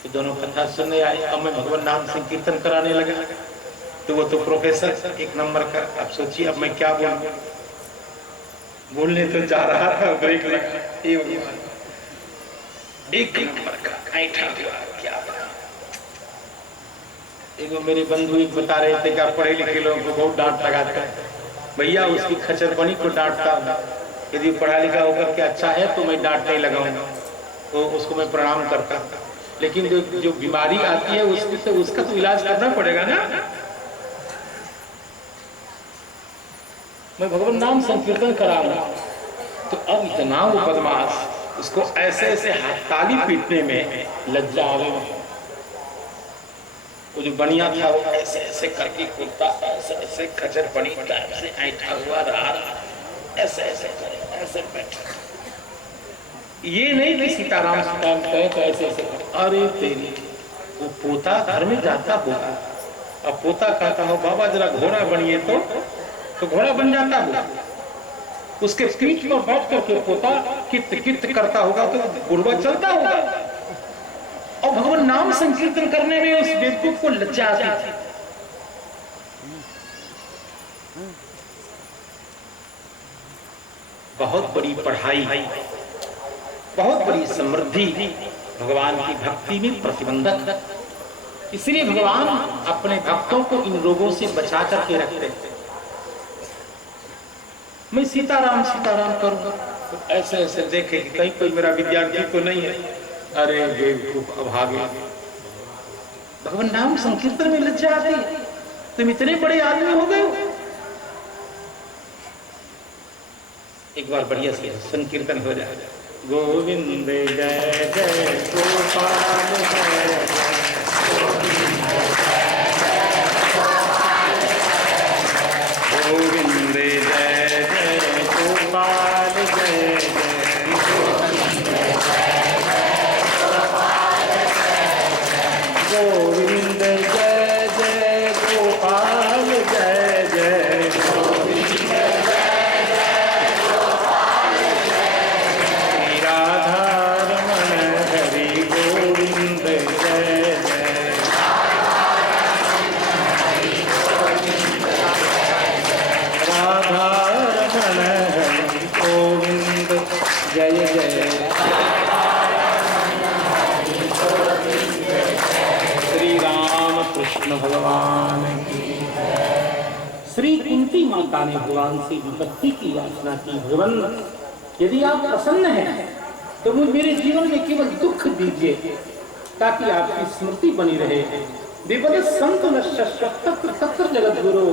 तो दोनों कथा सुनने आए। अब मैं भगवान नाम संकीर्तन कराने लगा तो वो तो प्रोफेसर 1 नंबर का। अब सोचिए अब मैं क्या बोलूं, बोलने तो जा रहा था ब्रेक लगा, 1 नंबर का ऐठा क्या। एक मेरे बंधु एक बता रहे थे कि पढ़े लिखे लोगों को बहुत डांट लगाता है। भैया उसकी खचरपनी को डांटता हूँ, यदि पढ़ा लिखा होकर के अच्छा है तो मैं डांट नहीं लगाऊंगा, तो उसको मैं प्रणाम करता हूँ। लेकिन जो बीमारी आती है उसका तो इलाज करना पड़ेगा ना। मैं भगवान नाम संकीर्तन कराऊंगा तो अब इतना वो बदमाश, उसको ऐसे ऐसे ताली पीटने में लज्जा आ रही। वो जो बनिया था वो ऐसे ऐसे करके कुर्ता ऐसे ऐसे खचरपनी टाइप से ऐठा हुआ रहा, ऐसे ऐसे करे, ऐसे बैठा। ये नहीं कि सीताराम सीताराम कहे तो ऐसे ऐसे करे। अरे तेरी वो पोता घर में जाता होगा, अब पोता कहता हो बाबा जरा घोड़ा बनिए तो घोड़ा बन जाता होगा। उसके पीठ पर बैठ करके पोता कित कित करता होगा तो बुढ़वा चलता होगा। और भगवान नाम संकीर्तन करने में उस बेवकूफ को लज्जा आती थी। बहुत बड़ी पढ़ाई, बहुत बड़ी समृद्धि भगवान की भक्ति में प्रतिबंधक। इसलिए भगवान अपने भक्तों को इन रोगों से बचा करके रखते हैं। मैं सीताराम सीताराम करूं, ऐसे ऐसे देखे कि कहीं कोई मेरा विद्यार्थी तो नहीं है, अरे बेवकूफ अभागे, भगवान नाम संकीर्तन में लज्जा आती, तुम इतने बड़े आदमी हो गए। एक बार बढ़िया से संकीर्तन हो जाए, गोविंद जय जय गोपाल जय गोविंद जय जय गोपाल जय गोविंद जय जय गोपाल जय जय गोविंद जय जय गोपाल जय राधा रमण हरि गोविंद जय जय राधा रमण हरि गोविंद जय जय कृष्ण भगवान की। श्री कुंती माता ने भगवान से विपत्ति की याचना की, भगवान यदि आप प्रसन्न हैं तो मुझे मेरे जीवन में केवल दुख दीजिए ताकि आपकी स्मृति बनी रहे। विपद संत तत्र जगत गुरु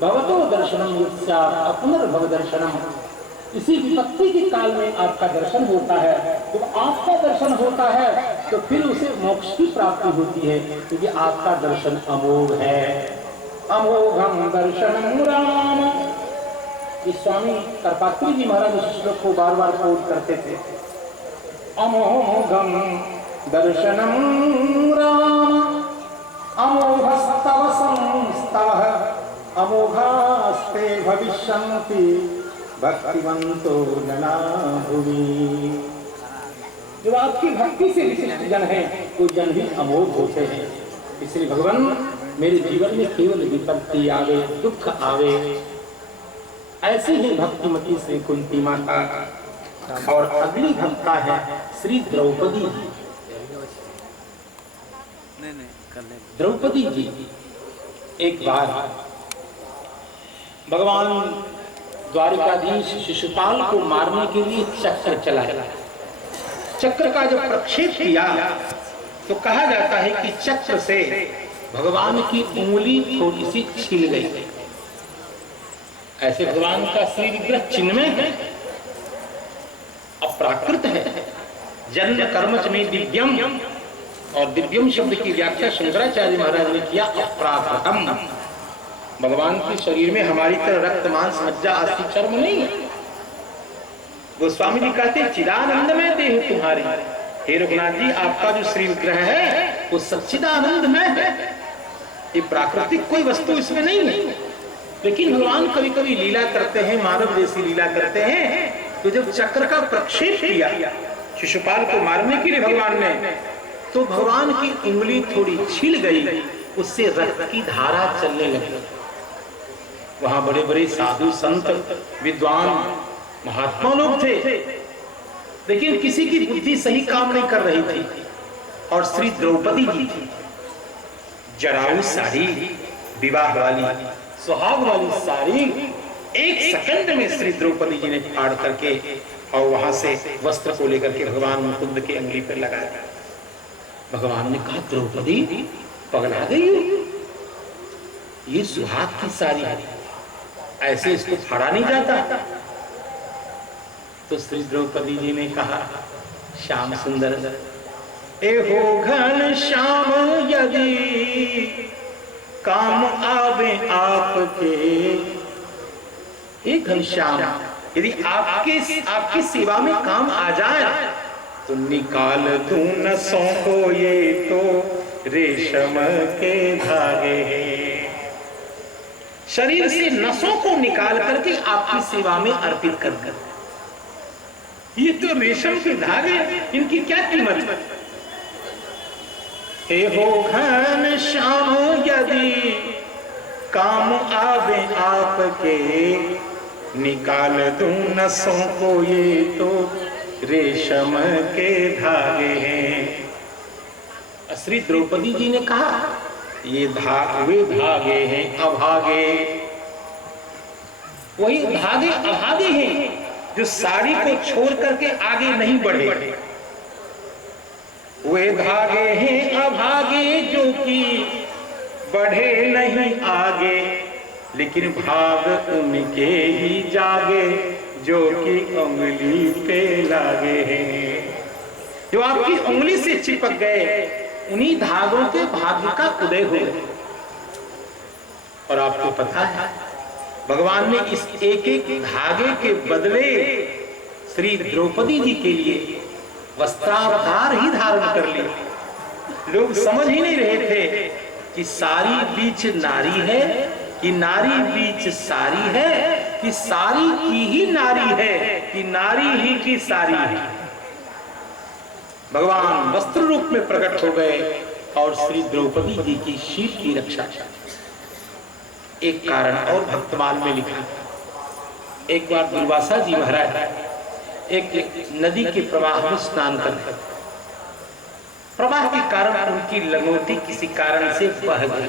भवतो दर्शनम पुनर्भव दर्शनम। इसी विपत्ति के काल में आपका दर्शन होता है, तो आपका दर्शन होता है तो फिर उसे मोक्ष की प्राप्ति होती है, क्योंकि आपका दर्शन अमोघ है। अमोघम दर्शनम राम। इस स्वामी कर्पात्री जी महाराज इस श्लोक को बार बार कोट करते थे। अमोघम दर्शनम राम अमोघस्तव संस्तवः अमोघास्ते भविष्यन्ति भक्तिवंतो जना भुवि। जो आपकी भक्ति से विशिष्ट जन है वो जन भी अमोघ होते हैं। इसलिए भगवान मेरे जीवन में केवल विपत्ति आवे, दुख आवे। ऐसी ही भक्तिमती श्री कुंती माता। और अगली भक्ता है श्री द्रौपदी जी। द्रौपदी जी एक बार भगवान द्वारिकाधीश शिशुपाल को मारने के लिए चक्र चलाया। चक्र का जब प्रक्षेप किया तो कहा जाता है कि चक्र से भगवान की उंगली थोड़ी सी छिल गई। ऐसे भगवान का श्री विग्रह चिन्मय है, अप्राकृत है। जन्म कर्मच में दिव्यम, और दिव्यम शब्द की व्याख्या शंकराचार्य महाराज ने किया अप्राकृतम। भगवान के शरीर में हमारी तरह रक्त मांस मज्जा अस्थि चर्म नहीं है। गोस्वामी जी कहते चिदानंद में देह तुम्हारी। हे रघुनाथ जी, आपका जो श्री विग्रह है वो सच्चिदानंद में है, ये प्राकृतिक कोई वस्तु इसमें नहीं है। लेकिन भगवान कभी कभी लीला करते हैं, मानव जैसी लीला करते हैं। तो जब चक्र का प्रक्षेप किया शिशुपाल को मारने के लिए भगवान ने, तो भगवान की उंगली थोड़ी छिल गई, उससे रक्त की धारा चलने लगी। वहां बड़े बड़े साधु संत विद्वान महात्मा लोग थे, लेकिन किसी की बुद्धि सही काम नहीं कर रही थी। और श्री द्रौपदी जी थी, जराऊ साड़ी, विवाह वाली, सुहाग वाली साड़ी एक सेकंड में श्री द्रौपदी जी ने फाड़ करके और वहां से वस्त्र को लेकर के भगवान मुकुंद की अंगुली पर लगाया। भगवान ने कहा, द्रौपदी पगला गई, ये सुहाग की साड़ी है, ऐसे इसको फाड़ा नहीं जाता। तो श्री द्रौपदी जी ने कहा, श्याम सुंदर एहो घन श्याम यदि काम आवे आपके। हे घन श्याम, यदि आपकी सेवा में काम आ जाए तो निकाल दूं नसों को ये तो रेशम के धागे। शरीर से नसों को निकाल करके आपकी सेवा में अर्पित कर कर, ये तो रेशम के धागे, इनकी क्या कीमत है। हे हो घन श्याम यदि काम आवे आपके, निकाल दूं नसों को ये तो रेशम के धागे हैं। श्री द्रौपदी जी ने कहा ये वे धागे हैं अभागे, वही धागे अभागे हैं जो साड़ी को छोड़ करके आगे नहीं बढ़े। वे धागे हैं अभागे जो कि बढ़े नहीं आगे, लेकिन भाग उनके ही जागे जो कि उंगली पे लागे हैं। जो आपकी उंगली से चिपक गए उन्हीं धागों के भाग्य का उदय हो गए। और आपको पता है भगवान ने इस एक एक धागे के बदले श्री द्रौपदी जी के लिए वस्त्रावतार ही धारण कर लिए। लोग समझ ही नहीं रहे थे कि सारी बीच नारी है कि नारी बीच सारी है कि सारी की ही नारी है कि नारी ही की सारी है। भगवान वस्त्र रूप में प्रकट हो गए और श्री द्रौपदी जी की शील की रक्षा। एक कारण और भक्तमाल में लिखा, एक बार दुर्वासा जी महाराज एक नदी के प्रवाह में स्नान करते, प्रवाह के कारण उनकी लंगोटी किसी कारण से बह गई।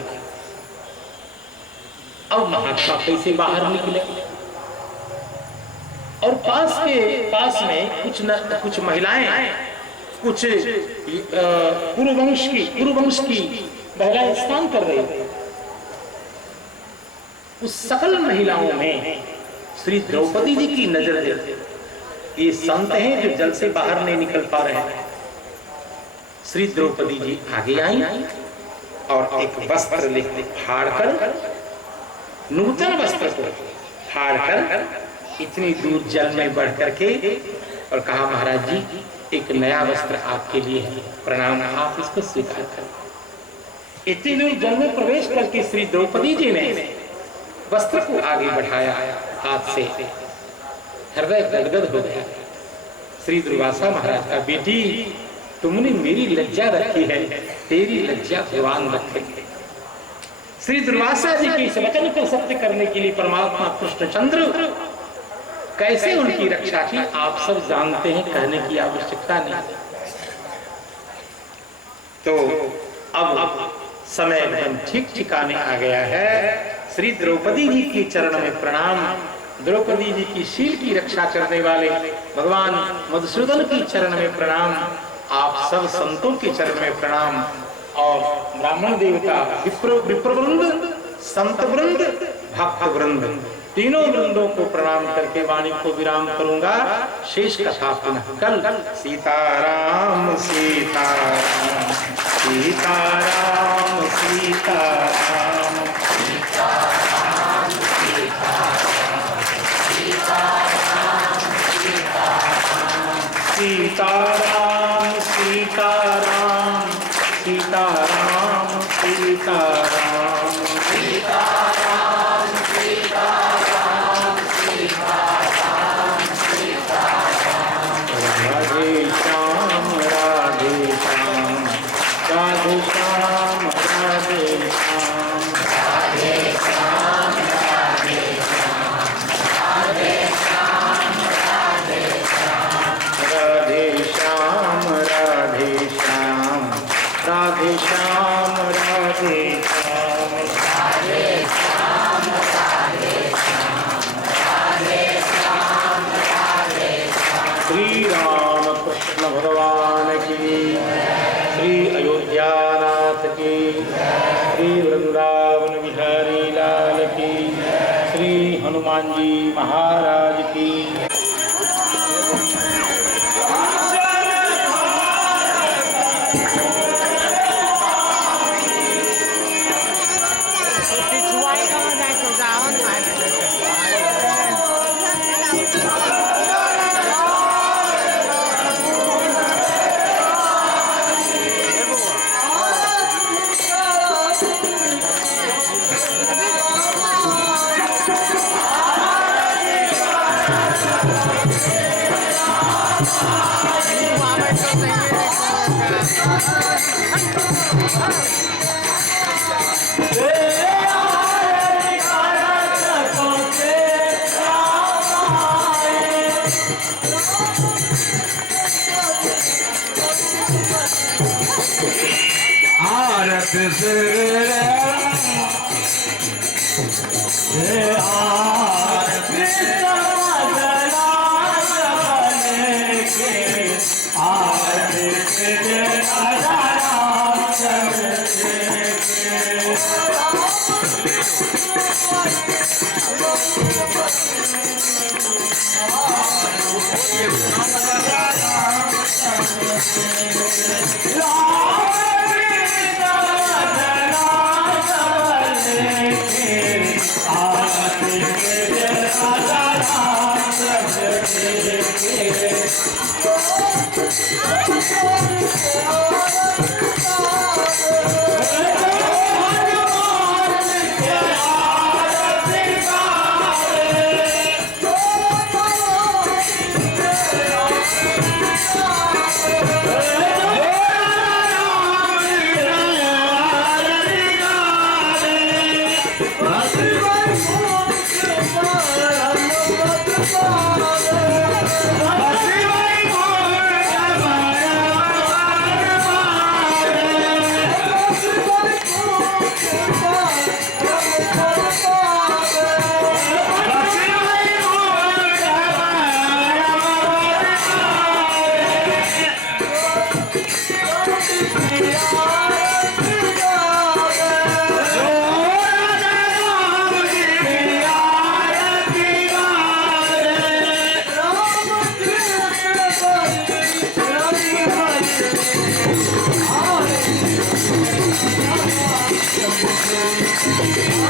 अब महात्मा कैसे बाहर निकले? और पास में कुछ महिलाएं, कुछ कुरुवंश की महिलाएं स्नान कर रही थी। उस सकल महिलाओं में श्री द्रौपदी जी की नजर देखी। ये संत हैं जो जल से बाहर नहीं निकल पा रहे हैं। श्री द्रौपदी जी आगे आई और एक वस्त्र लेकर फाड़कर, नूतन वस्त्र को फाड़कर इतनी दूर जल में बढ़ करके और कहा महाराज जी एक नया वस्त्र आपके लिए है, प्रणाम, आप इसको स्वीकार करें। इतनी दूर जल में प्रवेश करके श्री द्रौपदी जी ने वस्त्र को आगे बढ़ाया हाथ से। हृदय गदगद हो गया। श्री दुर्वासा महाराज का बेटी तुमने मेरी लज्जा रखी है, तेरी लज्जा भगवान रखेंगे। श्री दुर्वासा जी के इस वचन को सत्य करने के लिए परमात्मा कृष्णचंद्र कैसे उनकी रक्षा की आप सब जानते हैं, कहने की आवश्यकता नहीं। तो अब समय एकदम ठीक ठिकाने आ गया है। श्री द्रौपदी जी के चरण में प्रणाम। द्रौपदी जी की शील की रक्षा करने वाले भगवान मधुसूदन की चरण में प्रणाम। आप सब संतों के चरण में प्रणाम। और ब्राह्मण देवता, विप्रवृंद, संत वृंद, भक्त वृंद, तीनों वृंदों को प्रणाम करके वाणी को विराम करूंगा। शेष कथा पुनः कल। सीताराम सीताराम सीताराम सीताराम सीताराम सीताराम सीताराम सीताराम सीताराम सीताराम सीताराम सीताराम राधे श्याम राधे श्याम राधे श्याम राधे श्याम राधे श्याम राधे श्याम राधे श्याम राधे श्याम राधे श्याम राधे श्याम राधे श्याम राधे श्याम राधे श्याम राधे श्याम। श्री राम कृष्ण भगवान की, श्री अयोध्यानाथ की, श्री वृंदावन बिहारी लाल की, श्री हनुमान जी महाराज की।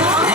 Oh